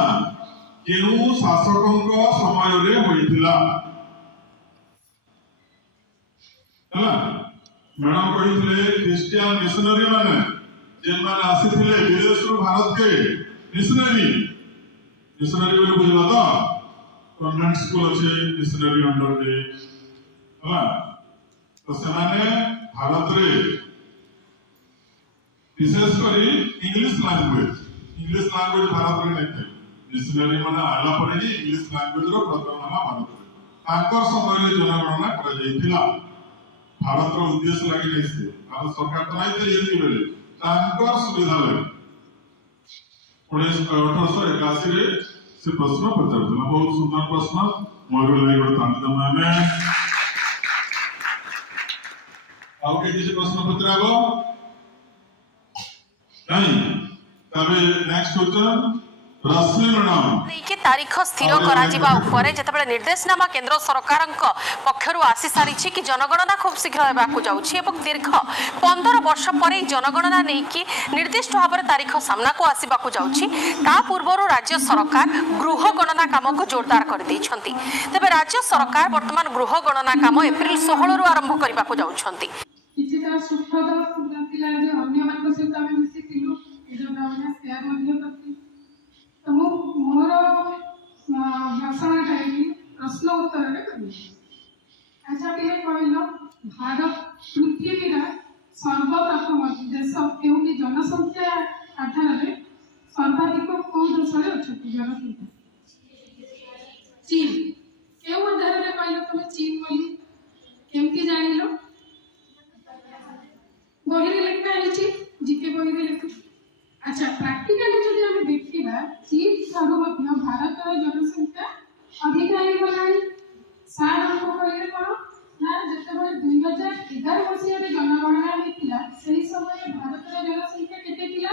केउ शासकंक समय रे होइथिला हला मैडम कहिथिले क्रिश्चियन मिशनरी माने जेन माने आसीथिले विदेश भारत के मिशनरी बोले बुझला तो कन्वेंट स्कूल अछि मिशनरी अंडर रे हला तो समाने भारत रे विशेष करी इंग्लिश लैंग्वेज भारत में नहीं थे मिशनरी माने आला पड़े इंग्लिश लैंग्वेज रो प्रथम हला भारत रे तांकर समय रे जनगणना करा जाइथिला भारत रो उद्देश्य लागि नहीं से भारत सरकार तो नहीं थे यदि बेले तांकर सुविधा ले 1881 रे से प्रश्न पचारथिला बहुत सुंदर प्रश्न मोर लागि गोटे तांती दमा में आउ के किसी प्रश्न पत्राबो नहीं तबे नेक्स्ट क्वेश्चन रश्मि मैडम के तारीख स्थिर करा जिबा उपरे जतबे निर्देशनामा केंद्र सरकारक पक्षरु आसी सारिछि कि जनगणना खूब शीघ्र हेबाकू जाउछि एवं दीर्घ 15 वर्ष परे जनगणना नै कि निर्दिष्ट भाବରେ तारीख सामना को आसीबाकू जाउछि ता पूर्वरु राज्य सरकार गृह गणना काम को जोरदार कर दैछन्ति तबे राज्य सरकार वर्तमान गृह गणना काम एप्रिल 16 रु आरंभ करबाकू जाउछन्ति किछिटा सुखद पिला जे अन्य मान सहित हम मिसिथिलु ए जो भावना शेयर ମଧ୍ୟ करती तो मोर भाषण टाइम प्रश्न उत्तर रे करबी अच्छा के कहलो भारत पृथ्वी रा सर्वप्रथम देश केउटी जनसंख्या आधार रे सर्वाधिक को देश रे अछि जनसंख्या चीन केउ आधार रे कहलो तुम चीन बोली ଯେତେବେଳେ 2011 ମସିହାରେ ଜନଗଣନା ହେଇଥିଲା ସେହି ସମୟରେ ଭାରତର ଜନସଂଖ୍ୟା କେତେ ଥିଲା?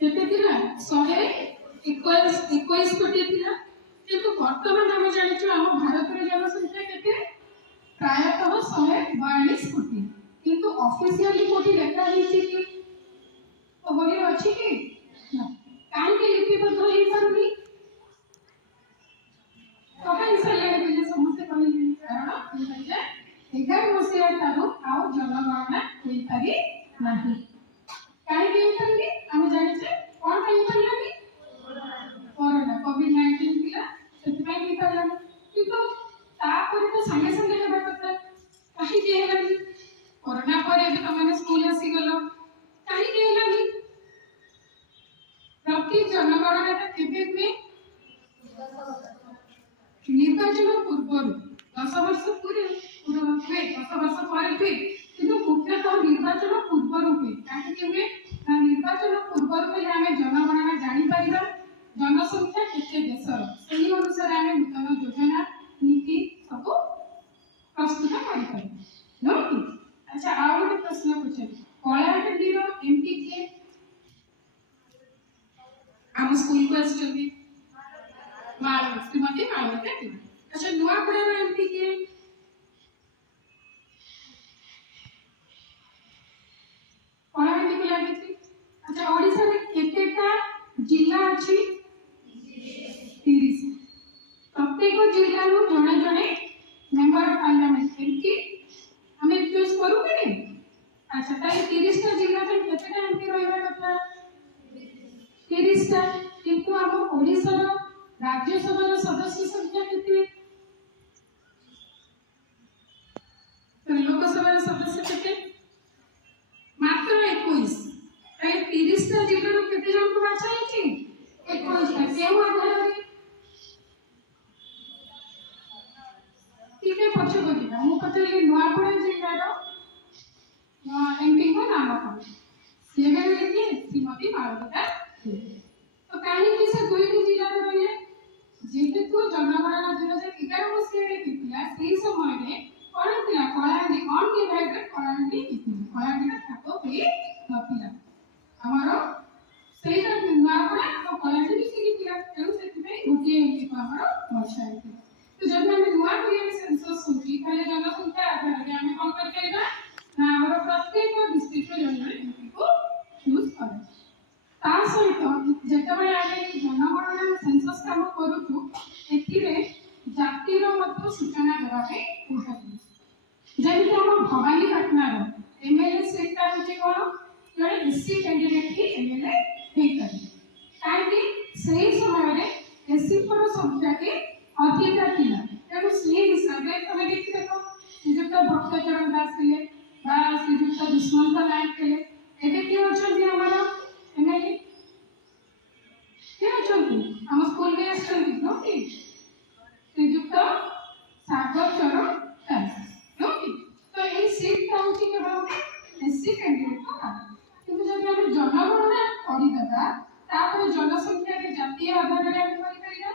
121 କୋଟି ଥିଲା। କିନ୍ତୁ ବର୍ତ୍ତମାନ ଆମେ ଜାଣିଛୁ ଆମ ଭାରତର ଜନସଂଖ୍ୟା କେତେ? ପ୍ରାୟତଃ 142 କୋଟି। କିନ୍ତୁ ଅଫିସିଆଲି କୋଉଠି ଲେଖା ହେଇଛି କି ବହିରେ ଅଛି କି? ନା। କାହିଁକି ଲିପିବଦ୍ଧ ହେଇପାରୁନି? ସମସ୍ତେ କହିଲେ କାରଣ 2011 ମସିହା ଠାରୁ ଆଉ ଜନଗଣନା ହୋଇପାରି ନାହିଁ। କାହିଁକି ହେଇପାରୁନି? ଆମେ ଜାଣିଛେ କଣ ପାଇଁ ହେଇପାରିଲାନି? କରୋନା COVID-19 ଥିଲା ସେଥିପାଇଁ ହେଇପାରିଲାନି। କିନ୍ତୁ ତାପରେ ତ ସାଙ୍ଗେ ସାଙ୍ଗେ ହେବା କଥା। କାହିଁକି ହେଲାନି? କରୋନା ପରେ ବି ତମେ ସ୍କୁଲ ଆସିଗଲ, କାହିଁକି ହେଲାନି? ପ୍ରତି ଜନଗଣନାଟା କେବେ ହୁଏ? ନିର୍ବାଚନ ପୂର୍ବରୁ 10 ବର୍ଷ ହୁଏ, 10 ବର୍ଷ ପରେ ହୁଏ। କିନ୍ତୁ ମୁଖ୍ୟତଃ ନିର୍ବାଚନ ପୂର୍ବରୁ ହୁଏ। କାହିଁକି ହୁଏ? ନା ନିର୍ବାଚନ ପୂର୍ବରୁ ହେଲେ ଆମେ ଜନଗଣନା ଜାଣିପାରିବା ଜନସଂଖ୍ୟା କେତେ ଦେଶର, ସେହି ଅନୁସାରେ ଆମେ ନୂତନ ଯୋଜନା ନୀତି ସବୁ ପ୍ରସ୍ତୁତ କରିପାରିବା। ଆଚ୍ଛା, ଆଉ ଗୋଟେ ପ୍ରଶ୍ନ ପଚାରିବି। କଳାହାଣ୍ଡିର ଏମପି କିଏ? ଆମ ସ୍କୁଲକୁ ଆସିଛନ୍ତି ଶ୍ରୀମତୀ ମାଳବିକା ତିୱାରୀ। ଆଚ୍ଛା, ନୂଆପଡ଼ାର ଏମପି କିଏ? କଳାହାଣ୍ଡିକୁ ଲାଗିଛି। ଆଚ୍ଛା, ଓଡ଼ିଶାରେ କେତେଟା ଜିଲ୍ଲା ଅଛି? 30। ପ୍ରତ୍ୟେକ ଜିଲ୍ଲାରୁ ଜଣେ ଜଣେ মেম্বার অফ পার্লামেন্ট এমপি আমি চুজ করু কি? আচ্ছা, তাই 30টা জেলা ପାଇଁ কেতেটা এমপি ରହିବା କଥା? 30টা। কিন্তু ଆମ ଓଡ଼ିଶାର ରାଜ୍ୟସଭାର ସଦସ୍ୟ ସଂଖ୍ୟା କେତେ? ଲୋକସଭାର ସଦସ୍ୟ କେତେ? ମାତ୍ର 21। ତାই 30ଟା ଜିଲ୍ଲାରୁ କେତେ ଜଣଙ୍କୁ ବାଛା ହେଇଛି? 21ଟା। କେଉଁ ଆଧାରରେ? ଟିକେ ପଛ କହିବା। ମୁଁ ପଚାରିଲି ନୂଆପଡ଼ା ଜିଲ୍ଲାର ଏମପିଙ୍କ ନାମ କଣ? ସିଏ କହିଲେ କି ଶ୍ରୀମତୀ ମାଳବିକା ତିୱାରୀ। ତ କାହିଁକି ସେ ଦୁଇଟି ଜିଲ୍ଲାରେ ରହିଲେ? ଯେହେତୁ ଜନଗଣନା 2011 ମସିହାରେ ହେଇଥିଲା, ସେହି ସମୟରେ କଣ ଥିଲା? କଳାହାଣ୍ଡି ଅନଡିଭାଇଡେଡ୍ କଳାହାଣ୍ଡି ହେଇଥିଲା। କଳାହାଣ୍ଡିର ଭାଗ ହୋଇ ନଥିଲା। ଆମର ସେଇଟା ନୂଆପଡ଼ା ଆଉ କଳାହାଣ୍ଡି ମିଶିକି ଥିଲା। ତେଣୁ ସେଥିପାଇଁ ଗୋଟିଏ ଏମପିକୁ ଆମର ବଛା ହେଇଥିଲା। ତ ଯଦି ଆମେ ନୂଆ କରିବା ସେନ୍ସସ୍ ହଉଛି ତାହେଲେ ଜନସଂଖ୍ୟା ଆଧାରରେ ଆମେ କଣ କରିପାରିବା? ନା ଆମର ପ୍ରତ୍ୟେକ ଡିଷ୍ଟ୍ରିକ୍ଟର ଜଣେ ଜଣେ ଏମପିକୁ ଚୁଜ୍ କରିବା। ତା ସହିତ ଯେତେବେଳେ ଆମେ ଜନଗଣନା ସେନ୍ସସ୍ କାମ କରୁଛୁ ଏଥିରେ ଜାତିର ମଧ୍ୟ ସୂଚନା ଦେବା ପାଇଁ କୁହାଯାଇଛି। ଯେମିତି ଆମ ଭବାନୀପାଟଣାର ଏମଏଲଏ ସିଟ୍ଟା ହେଉଛି କଣ? ଜଣେ ଏସସି କ୍ୟାଣ୍ଡିଡେଟ୍ ହିଁ ଏମଏଲଏ ହେଇପାରିବେ। କାହିଁକି? ସେହି ସମୟରେ ଏସସିଙ୍କର ସଂଖ୍ୟାଟି ଅଧିକା ଥିଲା। ତେଣୁ ସେହି ହିସାବରେ ତମେ ଦେଖି ଦେଖ, ଶ୍ରୀଯୁକ୍ତ ଭକ୍ତଚରଣ ଦାସ ଥିଲେ ବା ଶ୍ରୀଯୁକ୍ତ ଦୁଷ୍ମନ୍ତ ନାୟକ ଥିଲେ। ଏବେ କିଏ ଅଛନ୍ତି ଆମର ଏମଏଲଏ? କିଏ ଅଛନ୍ତି? ଆମ ସ୍କୁଲରେ ଆସିଛନ୍ତି ନୁହଁକି? ଶ୍ରୀଯୁକ୍ତ ସାଗର ଚରଣ ଦାସ ନୁହଁକି? ତ ଏଇ ସିଟ୍ଟା ହେଉଛି କେବଳ ଗୋଟେ ଏସସି କ୍ୟାଣ୍ଡିଡେଟ୍ଙ୍କ କାମ। କିନ୍ତୁ ଯଦି ଆମେ ଜନଗଣନା କରିଦେବା ତାପରେ ଜନସଂଖ୍ୟାରେ ଜାତୀୟ ଆଧାରରେ ଆମେ କରିପାରିବା,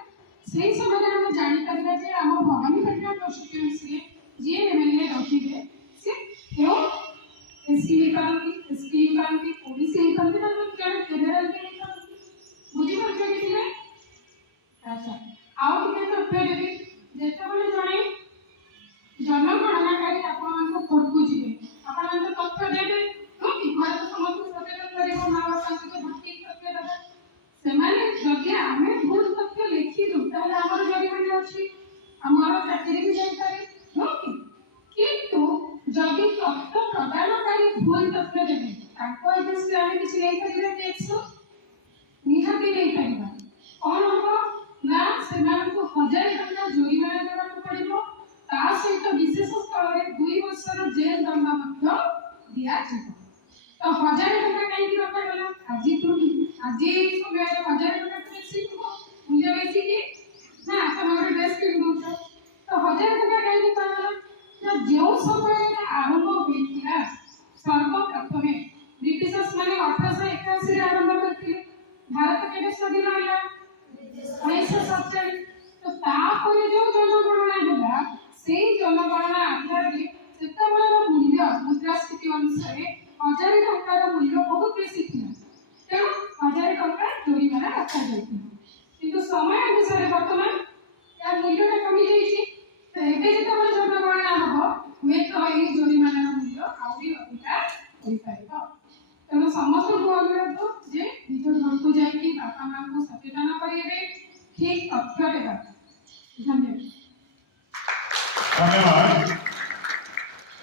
ସେହି ସମୟରେ ଆମେ ଜାଣିପାରିବା ଯେ ଆମ ଭବାନୀପାଟଣା କନଷ୍ଟିଟ୍ୟୁଏନ୍ସିରେ ଯିଏ ଏମଏଲଏ ରହିବେ ସେ କେଉଁ ଏସସି ହେଇପାରନ୍ତି, ଏସଟି ହେଇପାରନ୍ତି, ଓବିସି ହେଇପାରନ୍ତି, ବା ଜଣେ ଫେଡେରାଲ ହେଇପାରନ୍ତି। ବୁଝିପାରୁଛ କି ପିଲେ? ଆଚ୍ଛା, ଆଉ ଟିକେ ତଥ୍ୟ ଦେବି। ଯେତେବେଳେ ଜଣେ ଜନଗଣନାକାରୀ ଆପଣମାନଙ୍କ ଘରକୁ ଯିବେ, ଆପଣମାନଙ୍କୁ ତଥ୍ୟ ଦେବେ ନୁହଁକି? ଘରେ ତ ସମସ୍ତଙ୍କୁ ସଚେତନ କରିବ, ମା ବାପାଙ୍କୁ ଠିକ ତଥ୍ୟ ଦେବା। ସେମାନେ ଯଦି ଆମେ ଭୁଲ ତଥ୍ୟ ଲେଖିଲୁ ତାହେଲେ ଆମର ଜରିମାନା ଅଛି, ଆମର ଚାକିରି ବି ଯାଇପାରେ ନୁହଁକି? କିନ୍ତୁ ଯଦି ତଥ୍ୟ ପ୍ରଦାନକାରୀ ଭୁଲ ତଥ୍ୟ ଦେବେ ତାଙ୍କ ଏଗେନ୍ଷ୍ଟରେ ଆମେ କିଛି ନେଇପାରିବା କି ଆକ୍ସନ? ନିହାତି ନେଇପାରିବା। କଣ ହବ? ନା ସେମାନଙ୍କୁ 1000 ଟଙ୍କା ଜୋରିମାନା ଦେବାକୁ ପଡ଼ିବ। ତା ସହିତ ବିଶେଷ ସ୍ଥଳରେ 2 ବର୍ଷର ଜେଲ ଦଣ୍ଡ ମଧ୍ୟ ଦିଆଯିବ। ତ 1000 ଟଙ୍କା କାହିଁକି ରଖାଗଲା? ଆଜି ସମୟରେ 1000 ଟଙ୍କା ବେଶୀ ଥିବ, ମୂଲ୍ୟ ବେଶୀ କି? ନା ତମେ ଗୋଟେ ଡ୍ରେସ୍ କିଣିଦଉଛ, ତ 1000 ଟଙ୍କା କାହିଁକି କରାଗଲା? ନା ଯେଉଁ ସମୟରେ ଆରମ୍ଭ ହୋଇଥିଲା ସର୍ବପ୍ରଥମେ ବ୍ରିଟିଶର୍ସ ମାନେ 1881ରେ ଆରମ୍ଭ କରିଥିଲେ। ଭାରତ କେବେ ସ୍ୱାଧୀନ ହେଲା? 1947। ତ ତାପରେ ଯୋଉ ଜନଗଣନା ହେଲା ସେଇ जनगणना आधार सेतबेलर मूल्य मुद्रास्फीति अनुसार 1000 टंकार मूल्य बहुत बेसी थिला तेणु 1000 टंका जोरिमाना रखा जाइथिला किंतु समय अनुसार वर्तमान या मूल्य कमी जाइछि तो एबे जेतबेले जनगणना हबो हुए तो एही जोरिमाना मूल्य आउरी अधिका होई पारिबो तेणु समस्त अनुरोध जे निज घर को जाइए बापा माँ को सचेतन करेंगे ठीक तथ्य देगा धन्यवाद धन्यवाद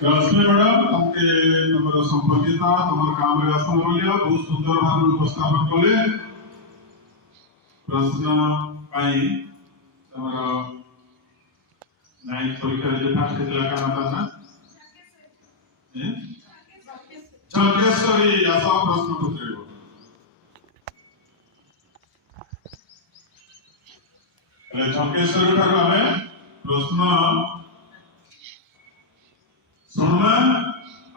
रश्मि मैडम तुमके तुमर संपर्किता तुमर काम रे आसन बोलिया बहुत सुंदर भाव उपस्थापन कले प्रश्न पाई तुमर नाइट परीक्षा जे फास्ट हेला का नाता ना चंकेश्वरी आशा प्रश्न पत्रिका चंकेश्वरी ठाकुर हमें प्रश्न सुनना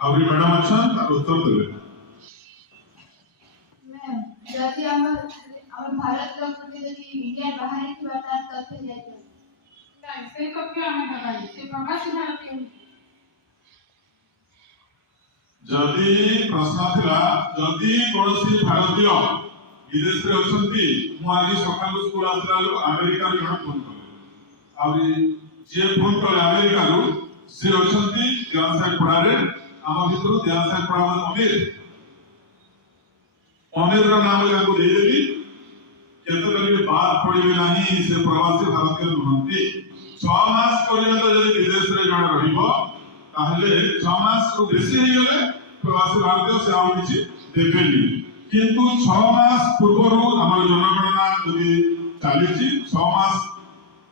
अभी मैडम अच्छा तार उत्तर देवे मैम जदि हमर भारत का प्रति जदि इंडिया बाहर थवा तार तथ्य जाय नहीं से तथ्य हमें बताइए से प्रवासी भारतीय जदि प्रश्न थिला जदि कोनसी भारतीय विदेश रे अछंती मु आज सकाल स्कूल आसला लो अमेरिका रे फोन कले आ जे फोन कले अमेरिका रो से अछंती ध्यान पड़ा रे हम भितर ध्यान पड़ा अमीर रो नाम को दे देबी केतो कभी बात पड़िबे नाही से प्रवासी भारतीय नुहंती 6 मास पर्यंत जदि विदेश रे जण रहिबो ताहले 6 मास को बेसी हो गले प्रवासी भारतीय से आउ किछि देबेनी किंतु 6 मास पूर्व हमर जनगणना जदि चालीछि 6 मास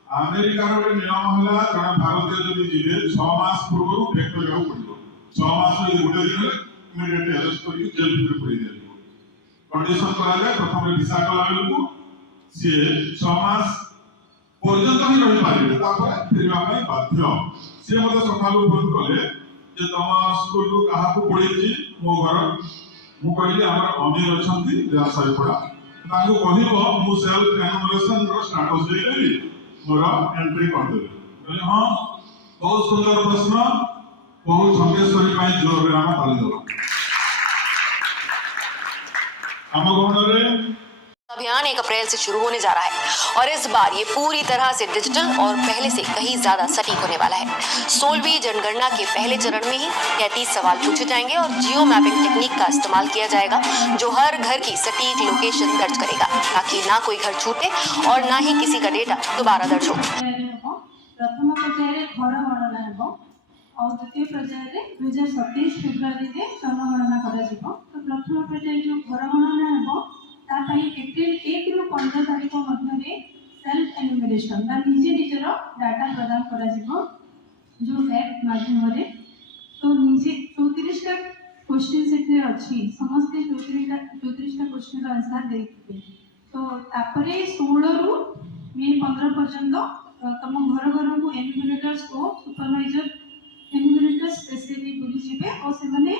अमेरिका रो नियम होला जण भारतीय जदि जिले 6 मास पूर्व भेट करबो पड़िबो 6 मास रे गुटे दिन इमीडिएटली अरेस्ट करि जेल भीतर पड़ी देबो कंडीशन कराले प्रथम वीसा कला बेलकु से 6 मास पर्यंत ही रही पारिबे तापर फेरबा पई बाध्य से मते सकालु फोन कले जे तम स्कूल को कहा को पढेछि मो घर मु कहली हमर अमीर अछंती जा साइ पड़ा ताको कहिबो मु सेल्फ एनुमरेशन रो स्टेटस दे देबी मोर एंट्री कर देबे कहली हां बहुत सुंदर प्रश्न बहुत संकेश्वरी पई जोर रे हम ताली दबा हम गणरे अभियान 1 अप्रैल से शुरू होने जा रहा है और इस बार ये पूरी तरह से डिजिटल और पहले से कहीं ज्यादा सटीक होने वाला है। 16वीं जनगणना के पहले चरण में ही 33 सवाल पूछे जाएंगे और जियो मैपिंग टेक्निक का इस्तेमाल किया जाएगा जो हर घर की सटीक लोकेशन दर्ज करेगा ताकि ना कोई घर छूटे और ना ही किसी का डेटा दोबारा दर्ज हो। प्रथम पर्याय घर गणना हेबो और द्वितीय पर्याय 2027 फेब्रुआरी रे जनगणना करा जिवो। तो प्रथम पर्याय जो घर गणना हेबो एप्रिल 1 रु 15 तारीख मध्य सेल्फ एनुमरेशन बा निजे निजर डाटा प्रदान करा जिवो जो ऐप माध्यम रे तो निजे 34 टा क्वेश्चन सेट रे अछि समस्त 34 टा क्वेश्चन रो आंसर देइबे तो तापरे 16 रु मे 15 पर्यंत तम घर घर को एनुमरेटर्स को सुपरवाइजर एनुमरेटर्स स्पेशली बुली जिवे और से माने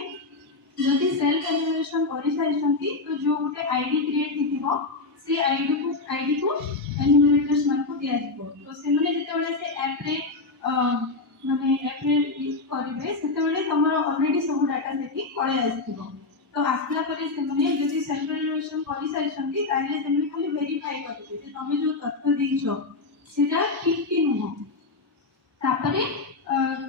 जदि सेल्फ एनुमरेशन करि साइछंती तो जो गोटे आईडी क्रिएट हिथिबो से आईडी को एनुमरेटर्स मान को दिया जिवो तो से माने जेतेबेले से ऐप रे माने ऐप रे करिवे सेतेबेले तमर ऑलरेडी सब डाटा सेठी पळे आसीथिबो तो आसला परे से माने जदि सेल्फ एनुमरेशन करि साइछंती ताले से माने खाली वेरीफाई करिवे जे तमे जो तथ्य देइछो सेटा ठीक कि नुह तापरे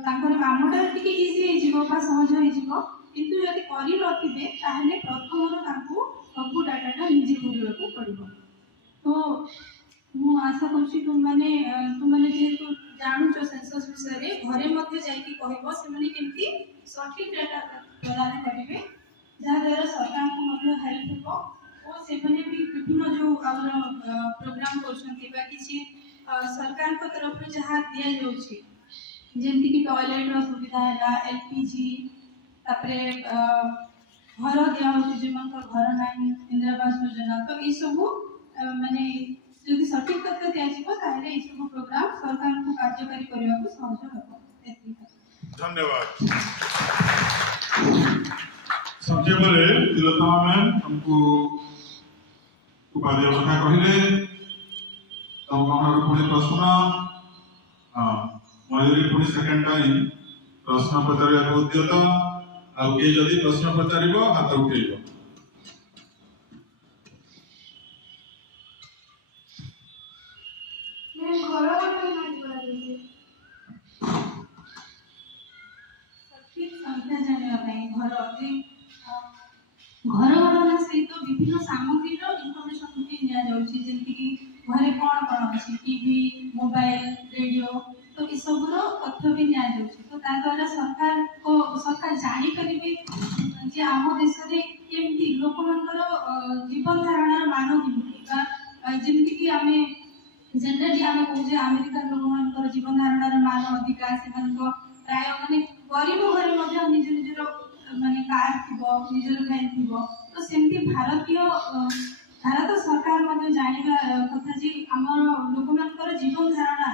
तांकर कामटा टिके इजी हे जिवो बा सहज हे जिवो किंतु यदि करि रथिबे ताहले प्रथम रो तांकु सब डाटाटा निजे करिବାକୁ पड़िबो तो मु आशा करछि तुम माने जे तो जानु जो सेंसस विषय रे घरे मध्ये जाई कि कहबो से माने केमती सठिक डाटा प्रदान करिवे जा द्वारा सरकार को मध्ये हेल्प हेबो और से माने भी विभिन्न जो हमर प्रोग्राम करछंती बा किछि सरकार को तरफ रे जहा दिया जाउछि जेंति कि टॉयलेट रो सुविधा हैला एलपीजी तापरे घर दिया होछि जे मन को घर नाही इंदिरा आवास योजना तो ई सब माने जदि सठिक तथ्य दिया जिवो ताले ई सब प्रोग्राम सरकार को कार्यकारी करबा को सहज होबो एति धन्यवाद संक्षेप में तिलोत्तमा मैम हमको उपाध्याय कथा कहले तो हमर पुणे प्रश्न हां मयूरी पुणी सेकेंड टाइम प्रश्न पचार उद्यत आउ किए जदि प्रश्न पचार हाथ उठेब। सठिक संख्या जाना घर गणना सहित विभिन्न सामग्री इनफर्मेशन भी दिया जाउछि जेंति कि घरे कौन कौन अछि टीवी मोबाइल रेडियो तो ई सब रो तथ्य भी दिया जाउछि तो ता द्वारा सरकार जानि परिबे जे आम देश रे केमति लोकमंतर जीवन धारणार मान केमति बा जेंति कि आमे जनरली आमे कहूजे अमेरिका लोकमंतर जीवन धारणार मान अधिका से मानको प्राय माने गरीब घरे मध्ये निज निजर माने कार थिबो निजर बैंक थिबो तो सेमती भारत सरकार मध्ये जानिबा कथा जे हमर लोकमंतर जीवन धारणा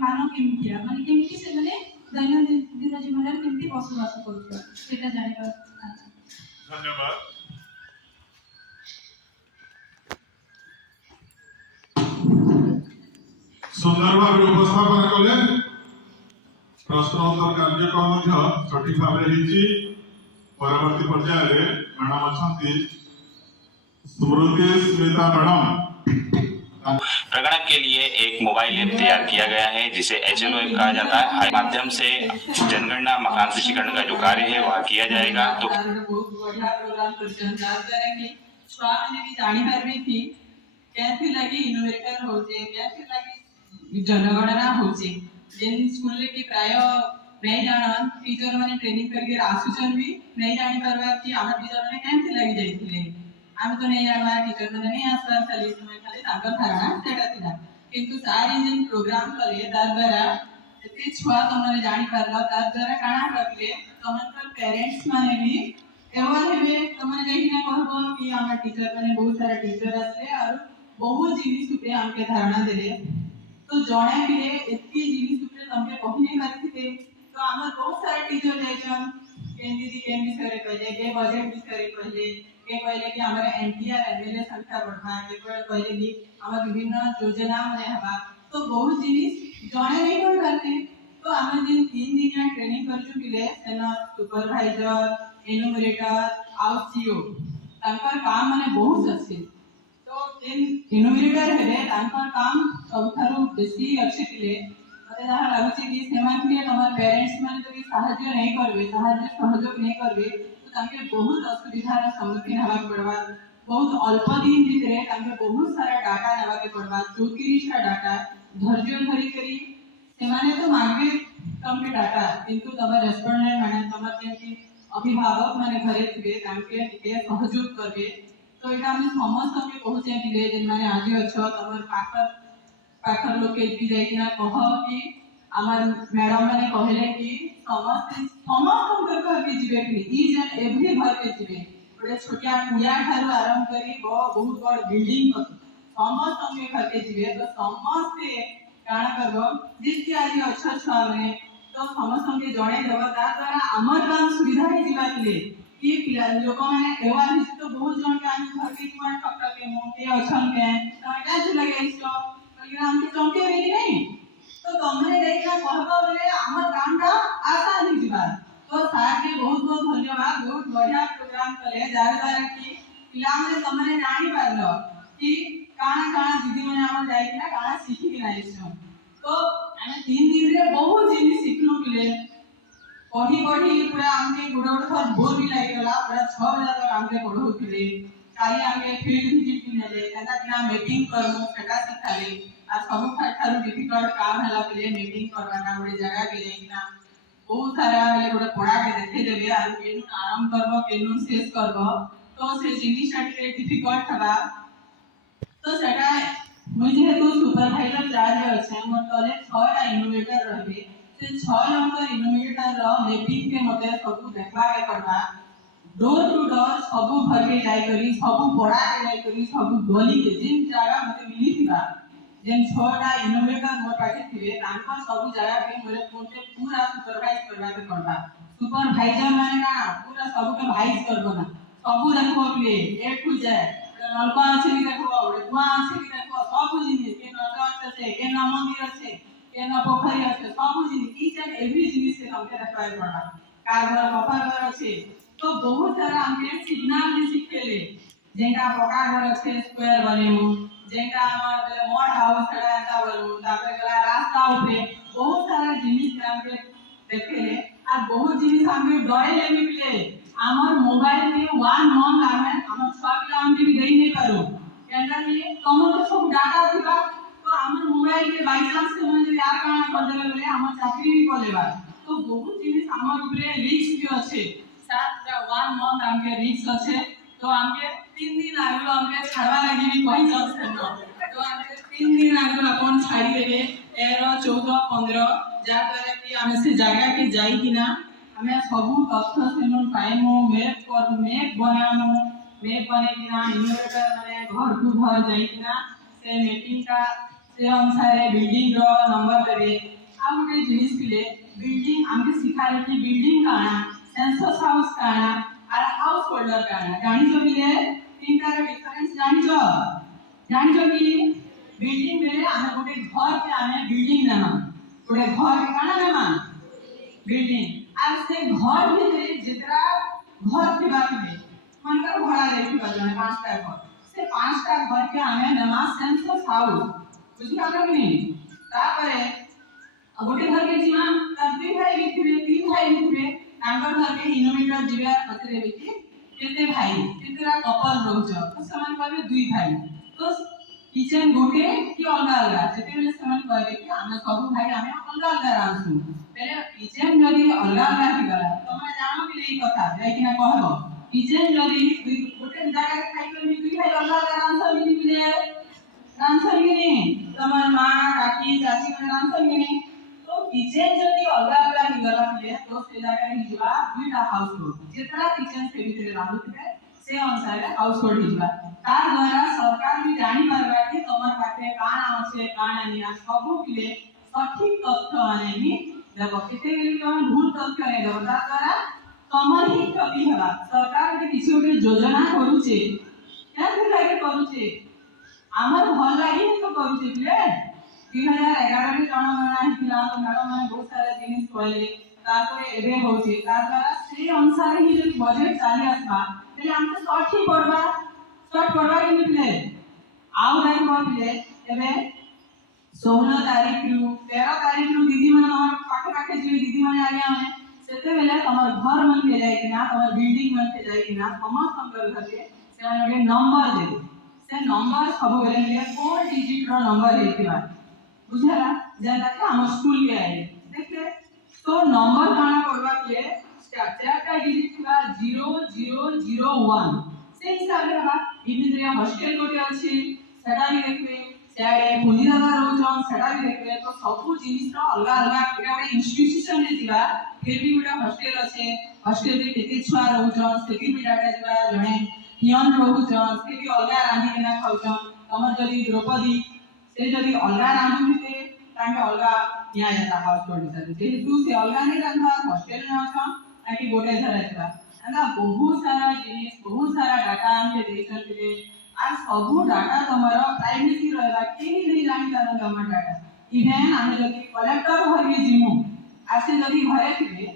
मान केमतिया माने केमति से माने दैनंदिन जीवन रे केमति बसवास करछ सेटा जानिबा। धन्यवाद। सुंदर भाव उपस्थापन कले प्रश्न उत्तर कार्यक्रम सठिक भाव परवर्ती पर्याय मैडम अच्छा स्मृति स्मिता मैडम। प्रगणक के लिए एक मोबाइल ऐप तैयार किया गया है जिसे HLO ऐप कहा जाता है। माध्यम से जनगणना मकान सूचीकरण का जो कार्य है वह किया जाएगा। तो बहुत बढ़िया प्रोग्राम करछन जाकर कि छुआ माने भी जानि पारबे कि कैथि लागि इनोवेटर होजे कैथि लागि जनगणना होजे जेन स्कूल रे कि प्राय नहीं जानन टीचर माने ट्रेनिंग करके आसुचन भी नहीं जानि पारबा कि हम टीचर माने कैथि लागि जाइथिले हम तो नहीं जानवा टीचर माने नहीं आसवा खाली समय खाली ताकर धारणा सेटा थिला किंतु सारी जेन प्रोग्राम करे तार द्वारा एते छुआ तमने जानि पारला तार द्वारा काना करले तमनकर पेरेंट्स माने भी एवं हेबे तमने कहि ना कहबो कि हम टीचर माने बहुत सारा टीचर आसले और बहुत जिनिस उपे हमके धारणा देले तो जणे बिले एत्ती जिनिस उपे तमके कहि नै करथिते तो हमर बहुत सारा टीचर जाइछन केन दीदी केन विषय कहले के बजट विषय कहले के कहले कि हमरा एनटीआर एमएलए संख्या बढ़ा के कहले कि हमरा विभिन्न योजना माने हबा तो बहुत जिनिस जणे नै कर करते तो हम दिन 3 दिन ट्रेनिंग कर चुकिले सेना सुपरवाइजर एनुमरेटर आउ सीओ तांकर काम माने बहुत अच्छे तो जेन एनुमरेटर हेले तांकर काम सबथारु बेसी अच्छे थिले मते जहा लागुची कि सेमान के हमर पेरेंट्स माने जदि सहायता नहीं करबे सहयोग नहीं करबे तो तांके बहुत असुविधार सम्मुखीन हवा पड़बा बहुत अल्प दिन भितरे तांके बहुत सारा डाटा नेबा के पड़बा 34 डाटा धैर्य धरि करी सेमाने तो मांगे तमके डाटा किंतु तब रेस्पोंडेंट माने तमर जेंति अभिभावक माने घरे थिबे तांके टिके सहयोग करबे तो एटा हम समस्त के पहुंचे दिले जेन माने आज अछो तमर पाखर लोग के भी जाई ना कह कि हमार मैडम माने कहले कि समस्त घर के जीवे कि ई जन एवरी घर के जीवे बड़े छोटिया कुया ठारू आरंभ करी बहुत बड़ बिल्डिंग समस्त के घर के जीवे तो समस्त काना करबो जिसकी आज अच्छा छुआ माने तो समस्त के जणे देबो ता द्वारा हमर काम सुविधा हे जीवा के कि पिला लोक माने एवा तो बहुत जन के हम घर के मन टक के मोके अछन के तो एटा जे लगे इसको हम के चौके में नहीं तो तुमने देखना कहबा बोले हमर कामटा आसान ही जीवा तो सार के बहुत बहुत धन्यवाद बहुत बढ़िया प्रोग्राम करे जार द्वारा कि पिला में तुमने जानि पारलो कि काना काना दीदी माने हम जाई कि ना काना सीखि कि ना इसो तो हम 3 दिन रे बहुत जिनिस सिखलु पिले पढ़ी पूरा हमके गुड़ थर बोर भी लागि गला पूरा 6 बजे तक हमके पढ़ो पिले काली हमके फील्ड विजिट नेले एटा कि मीटिंग करमु सेटा सिखाले आ सब ठारू डिफिकल्ट काम हला पिले मीटिंग करवाना बड़ी जगह के लेकिना बहुत सारा वाले गोटे पढ़ा के देखे देबे आ केनु आरंभ करबो केनु शेष करबो तो से जिनिस के डिफिकल्ट हबा तो सेटा मुझे तो सुपरवाइजर चार्ज अछि हमर तले 6 टा इनोवेटर रहबे से 6 नंबर इनोवेटर रो मीटिंग के मते सब देखबा के पड़बा डोर टू डोर सब घर के जाई करी सब पढ़ा के जाई करी सब गली के जिन जगह मते मिली थिबा जेन 6 टा इनोवेटर मोर पाखे थिबे तांका सब जगह के मोरे फोन पे पूरा सुपरवाइज करबा के पड़बा सुपरवाइजर माने ना पूरा सब के वाइज करबो ना सब देखो ले ए टू जेड नलका अछि देखो कुआ अछि देखो सब जिनिस के नलका अछि के ना मंदिर अछि केन पोखरी अच्छे सब जिनिस ईच एंड एवरी जिनिस से हमके रखवाए पड़ा कार घर बफर घर अच्छे तो बहुत सारा हमके सिग्नल भी सिखेले जेंका पका घर अच्छे स्क्वायर बनेमु जेंका हमर मॉड हाउस छड़ा एता बनमु तापर गला रास्ता उठे बहुत सारा जिनिस हमके देखेले आ बहुत जिनिस हमके डरे भी पिले हमर मोबाइल में 1 मंथ हमें हमर छुआ पिला हमके भी देई नहीं पारो केनरा लिए कमर तो सब डाटा थिबा तो हमर मोबाइल के बाय चांस से हम यार काना कर देले बोले हमर चाकरी भी कोलेबा तो बहुत जिनिस हमर ऊपर रिस्क भी अच्छे साथ 1 मंथ हमके रिस्क अच्छे तो हमके 3 दिन आगलो हमके छाड़वा लगी भी कहि सकते न तो हमके 3 दिन आगलो अपन छाड़ी देबे 13 14 15 जा द्वारा कि हमें से जगह के जाई कि ना हमें सबु तथ्य सेन पाइमु मैप बनामु मैप बने कि ना इन्वर्टर माने घर टू घर जाई कि ना से मैपिंग का से अनुसार बिल्डिंग रो नंबर देबे आ गोटे जिनिस पिले बिल्डिंग हमके सिखाले कि बिल्डिंग काना सेंसस हाउस काना और हाउस होल्डर काना जानि जो पिले तीनटा रे डिफरेंस जानि जो कि बिल्डिंग बेले हमें गोटे घर के हमें बिल्डिंग नाम गोटे घर के काना नाम बिल्डिंग और से घर में जितना घर थिबा पिले मनकर भड़ा लेखिबा जने 5टा घर से 5टा घर के हमें नाम सेंसस हाउस बुझी पालो कि नहीं तापरे गोटे घर के जीवा तब भाई लिखिबे 3 भाई लिखिबे तांकर घर के इनोमीटर जीवा पतरे बेकी केते भाई केतेरा कपल रहउछ तो समान कहबे 2 भाई तो किचन गोटे कि अलगा अलगा जेते बेले समान कहबे कि हम सब भाई हमें अलगा अलगा रांसु पहले किचन जदी अलगा अलगा ही गला तो मैं जानो कि नहीं कथा जाय कि ना कहबो किचन जदी गोटे जगह खाइ के 2 भाई अलगा अलगा रांसु मिली मिले रांसु मिली तमर मां काकी चाची में रांसु मिली तो किचन जदी अलगा अलगा ही गला मिले तो से जगह ही जीवा 2टा हाउस होल्ड जेतरा किचन से भीतर राहुथिबे से अनुसार हाउस होल्ड हिजबा तार द्वारा सरकार भी जानि पारबा कि तमर पाखे काना আছে काना निया सबु पिले सठिक तथ्य आने भी देखो केते गेली हम भूल तथ्य नै देबो तार द्वारा तमर ही क्षति होला सरकार के किसी ओटे योजना करूचे क्या लागे करूचे हमर भल लागी तो करूचे पिले 2011 में जनगणना हिला तो मैडम ने बहुत सारा जिनिस कहले तारपरे एबे होचे तार द्वारा से अनुसार ही जो बजट चाली आसबा तले हमके सठी पड़वा के निकले आउ नहीं कहले एबे 16 तारीख रु 13 तारीख रु दीदी मन हमर पाखे जे दीदी मन आलिया में सेते बेले हमर घर मन के जाय कि ना हमर बिल्डिंग मन के जाय कि ना समस्त संपर्क करके से माने नंबर दे से नंबर सब बेले ले कोन डिजिट रो नंबर हेतिबा बुझला जेना कि हम स्कूल के आए देखले तो नंबर काना पड़वा के चारटा डिजिट थिबा 0001 से हिसाब रे बा इबिद्रिया हॉस्टल गोटे अछि सेटा भी देखबे सेडे पुंजीदाता रोजन सेटा भी देखबे तो सब जिनिस रो अलग अलग एटा बे इंस्टीट्यूशन रे दिबा फिर भी गोटा हॉस्टल अछि हॉस्टल रे केते छुआ रोजन सेति भी डाटा दिबा जणे हियन रोजन से भी अलग रांधी केना खाउजन तमर जदी द्रौपदी से जदी अलग रांधुते तांगे अलग न्याय जाता हाउस होल्ड से जेतु से अलग नै रांधा हॉस्टल में अछन ताकि गोटे धरे छला अंदा बहुत सारा जिनिस बहुत सारा डाटा हमके देसन के आ सब डाटा तमरो प्राइवेसी रहला केही नहीं जानि तार तमर डाटा इवेन हम जदी कलेक्टर घर के जिमु आसे जदी घरे थिबे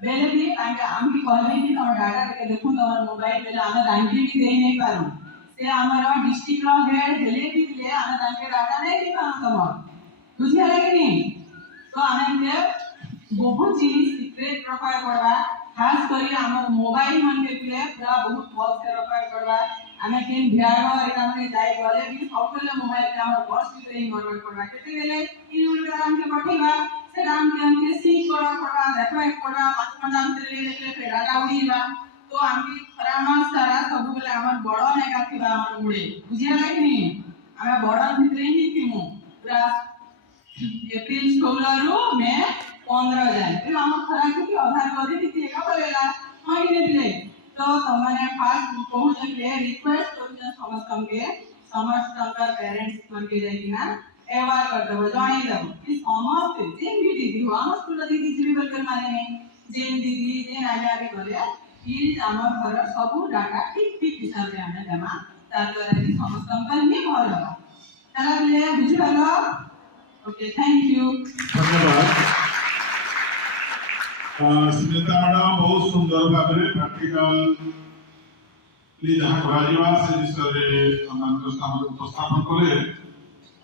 बेले भी तांगे हम की कहले कि तमर डाटा के देखु तमर मोबाइल बेले हम रांधी भी देई नहीं पारू से हमरो डिस्ट्रिक्ट रो हेड हेले भी ले हम तांगे डाटा नहीं दे पाऊ तमर बुझिया कि नहीं तो हमें बहुत जिनिस सीक्रेट रखा पड़वा खास करी हमर मोबाइल मन के पिले पूरा बहुत बहुत से रखा पड़वा हमें केन बियाह रे हमने जाय गले भी सबले मोबाइल के हमर बस के ही गड़बड़ पड़वा केते गेले इनवर्टर हम के पठेबा से नाम के हमके सीख पड़ा देखबा पड़ा 5 घंटा अंतर ले लेले फिर डाटा उड़ीबा तो हमके परामर्श सारा सब बेले हमर बड़ ने का थिबा हमर मुड़े बुझिया कि नहीं हमें बड़ भितरे ही थिमु पूरा एप्रिल 16 रो में 15 जाए फिर हम खरा के आधार कर दी का बोलेला महीने दिले तो तमने फास्ट पहुंच के रिक्वेस्ट कर समस्त पेरेंट्स मन के जाई ना एवार कर दबो जानी दबो कि समस्त जेन भी दीदी हो हम स्कूल दीदी जी भी कर माने नहीं जेन दीदी जेन आगे आगे बोले प्लीज हमर घर सब डाटा ठीक ठीक हिसाब से हमें जमा तार द्वारा कि समस्त कंपनी भर होला ताला ले बुझलो ओके, थैंक यू। धन्यवाद। स्मिता मैडम बहुत सुंदर भाव में प्रैक्टिकल जहाँ करा से विषय उपस्थापन कले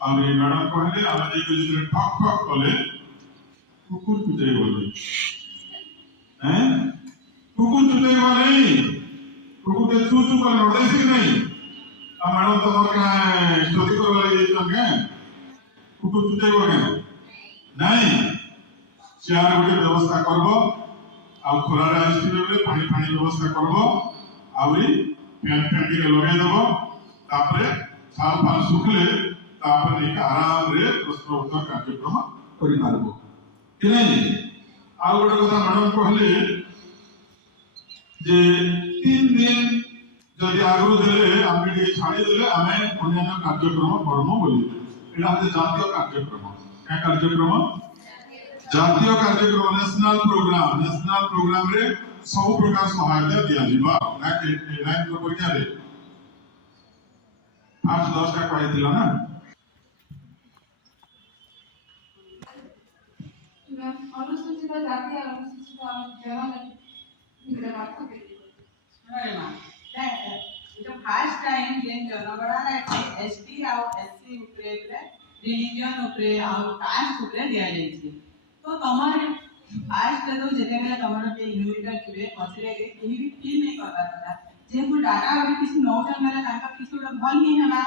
और मैडम कहले आम जो ठक ठक कले कुकुर चुचेब नहीं, कुकुर चुचेब नहीं, कुकुर के चू चू कर नड़े कि नहीं। अब मैडम तुम क्या स्टडी कर लगे कुकुर चुचेब क्या नहीं। चेयर गोटे व्यवस्था करब आ खोलार आसवे पानी पानी व्यवस्था करब आउरी फैन फैन टी लगे देव तापरे छाल फाल सुखले तापर नहीं आराम रे प्रश्न उत्तर कार्यक्रम करि पारबो कि नहीं। आ गोटे कथा मैडम कहले जे 3 दिन जदि आगु देले आमे के छाड़ी देले आमे अन्य कार्यक्रम करमो बोली एटा हते जातीय कार्यक्रम। क्या कार्यक्रम? जातीय कार्यक्रम नेशनल प्रोग्राम रे सब प्रकार सहायता दिया जिबा ना के लाइन को परीक्षा रे 8-10 का कहि दिला ना। अनुसूचित जाति और अनुसूचित जो फर्स्ट टाइम जेन जनगणना के एसटी और एससी ऊपर रिलीजन ऊपर और कास्ट ऊपर दिया जायछि। तो तमरे फर्स्ट तो जेते बेला तमरे के यूनिट के पछरे के केही भी फील नहीं करता था जे को डाटा अभी किसी नौटन मेला ताका किसी उडा भल नहीं हला।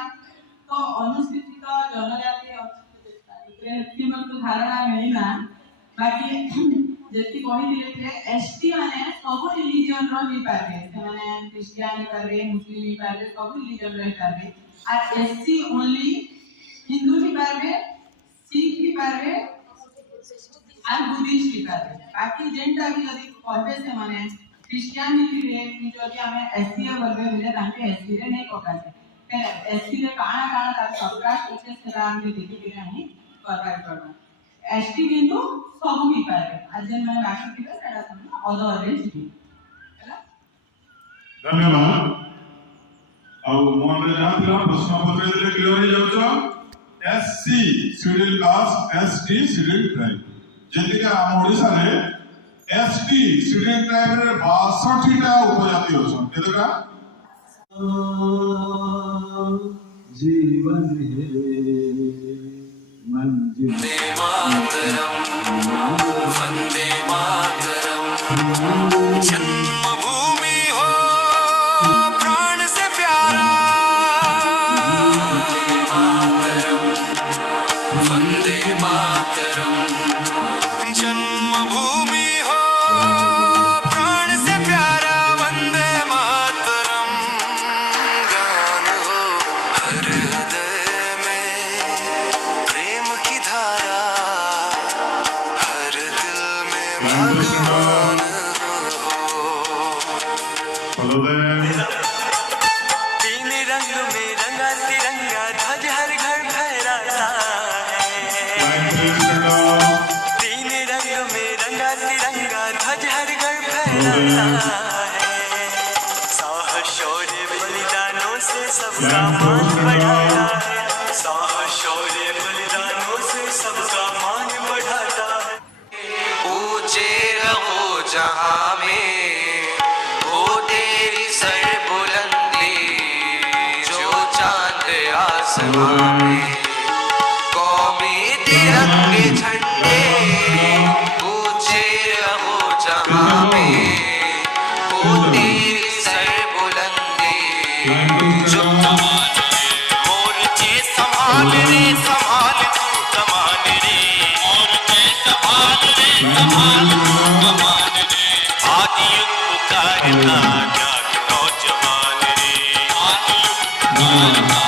तो अनुसूचित जनजाति ऊपर कीमत तो धारणा नहीं ना। बाकी जति कहि दिले जे एसटी माने सब रिलीजन रो ही पारे से माने क्रिश्चियन पारे मुस्लिम ही पारे सब रिलीजन रो पारे और एससी ओनली हिंदू ही पारे सिख ही पारे और बुद्धिस्ट ही पारे। बाकी जेंटा भी यदि कहबे से माने क्रिश्चियनिटी रे जदि हमें एससी बोलबे बोले ताके एससी रे नहीं पकाजे फिर एससी रे काना काना ता सबका स्टेटस से हम देखि के नहीं करबाय करबा। एसटी किंतु सब ही पारे आज जेन माने बाकी थिबे सेडा सब अदर रे छी हैला। धन्यवाद। और मन रे जहाँ थिला प्रश्न पत्र देले क्लियर हो जाउछ। SC schedule caste, ST schedule tribe जेंति के हम ओडिसा रे एसटी शेड्यूल ट्राइब रे 62 टा उपजाति होसन केतरा जीवन मंजिल वंदे मातरम जन्मभूमि हो प्राण से प्यारा वंदे मातरम जन्मभूमि हो प्राण से प्यारा वंदे मातरम गान हो हर हृदय में प्रेम की धारा हर दिल में भगवान तीन रंग में रंगा तिरंगा ध्वज हर घर फहराता है। तीन रंग में रंगा तिरंगा ध्वज हर घर फहराता है। साहस शौर्य बलिदानों से सबका मान बढ़ाता है। साहस शौर्य बलिदानों से सबका मान बढ़ाता है। ऊंचे रहो जहां में हो तेरी सर बुलंदी जो चांद आसमां में कौमी तिरंगे झंडे ऊंचे रहो जहां में हो तेरी सर बुलंदी जो मोर्चे संभाल रे संभाल तू कमान रे मोर्चे संभाल रे संभाल तू कमान रे आदि युग पुकारता जाग नौजवान रे आदि युग पुकारता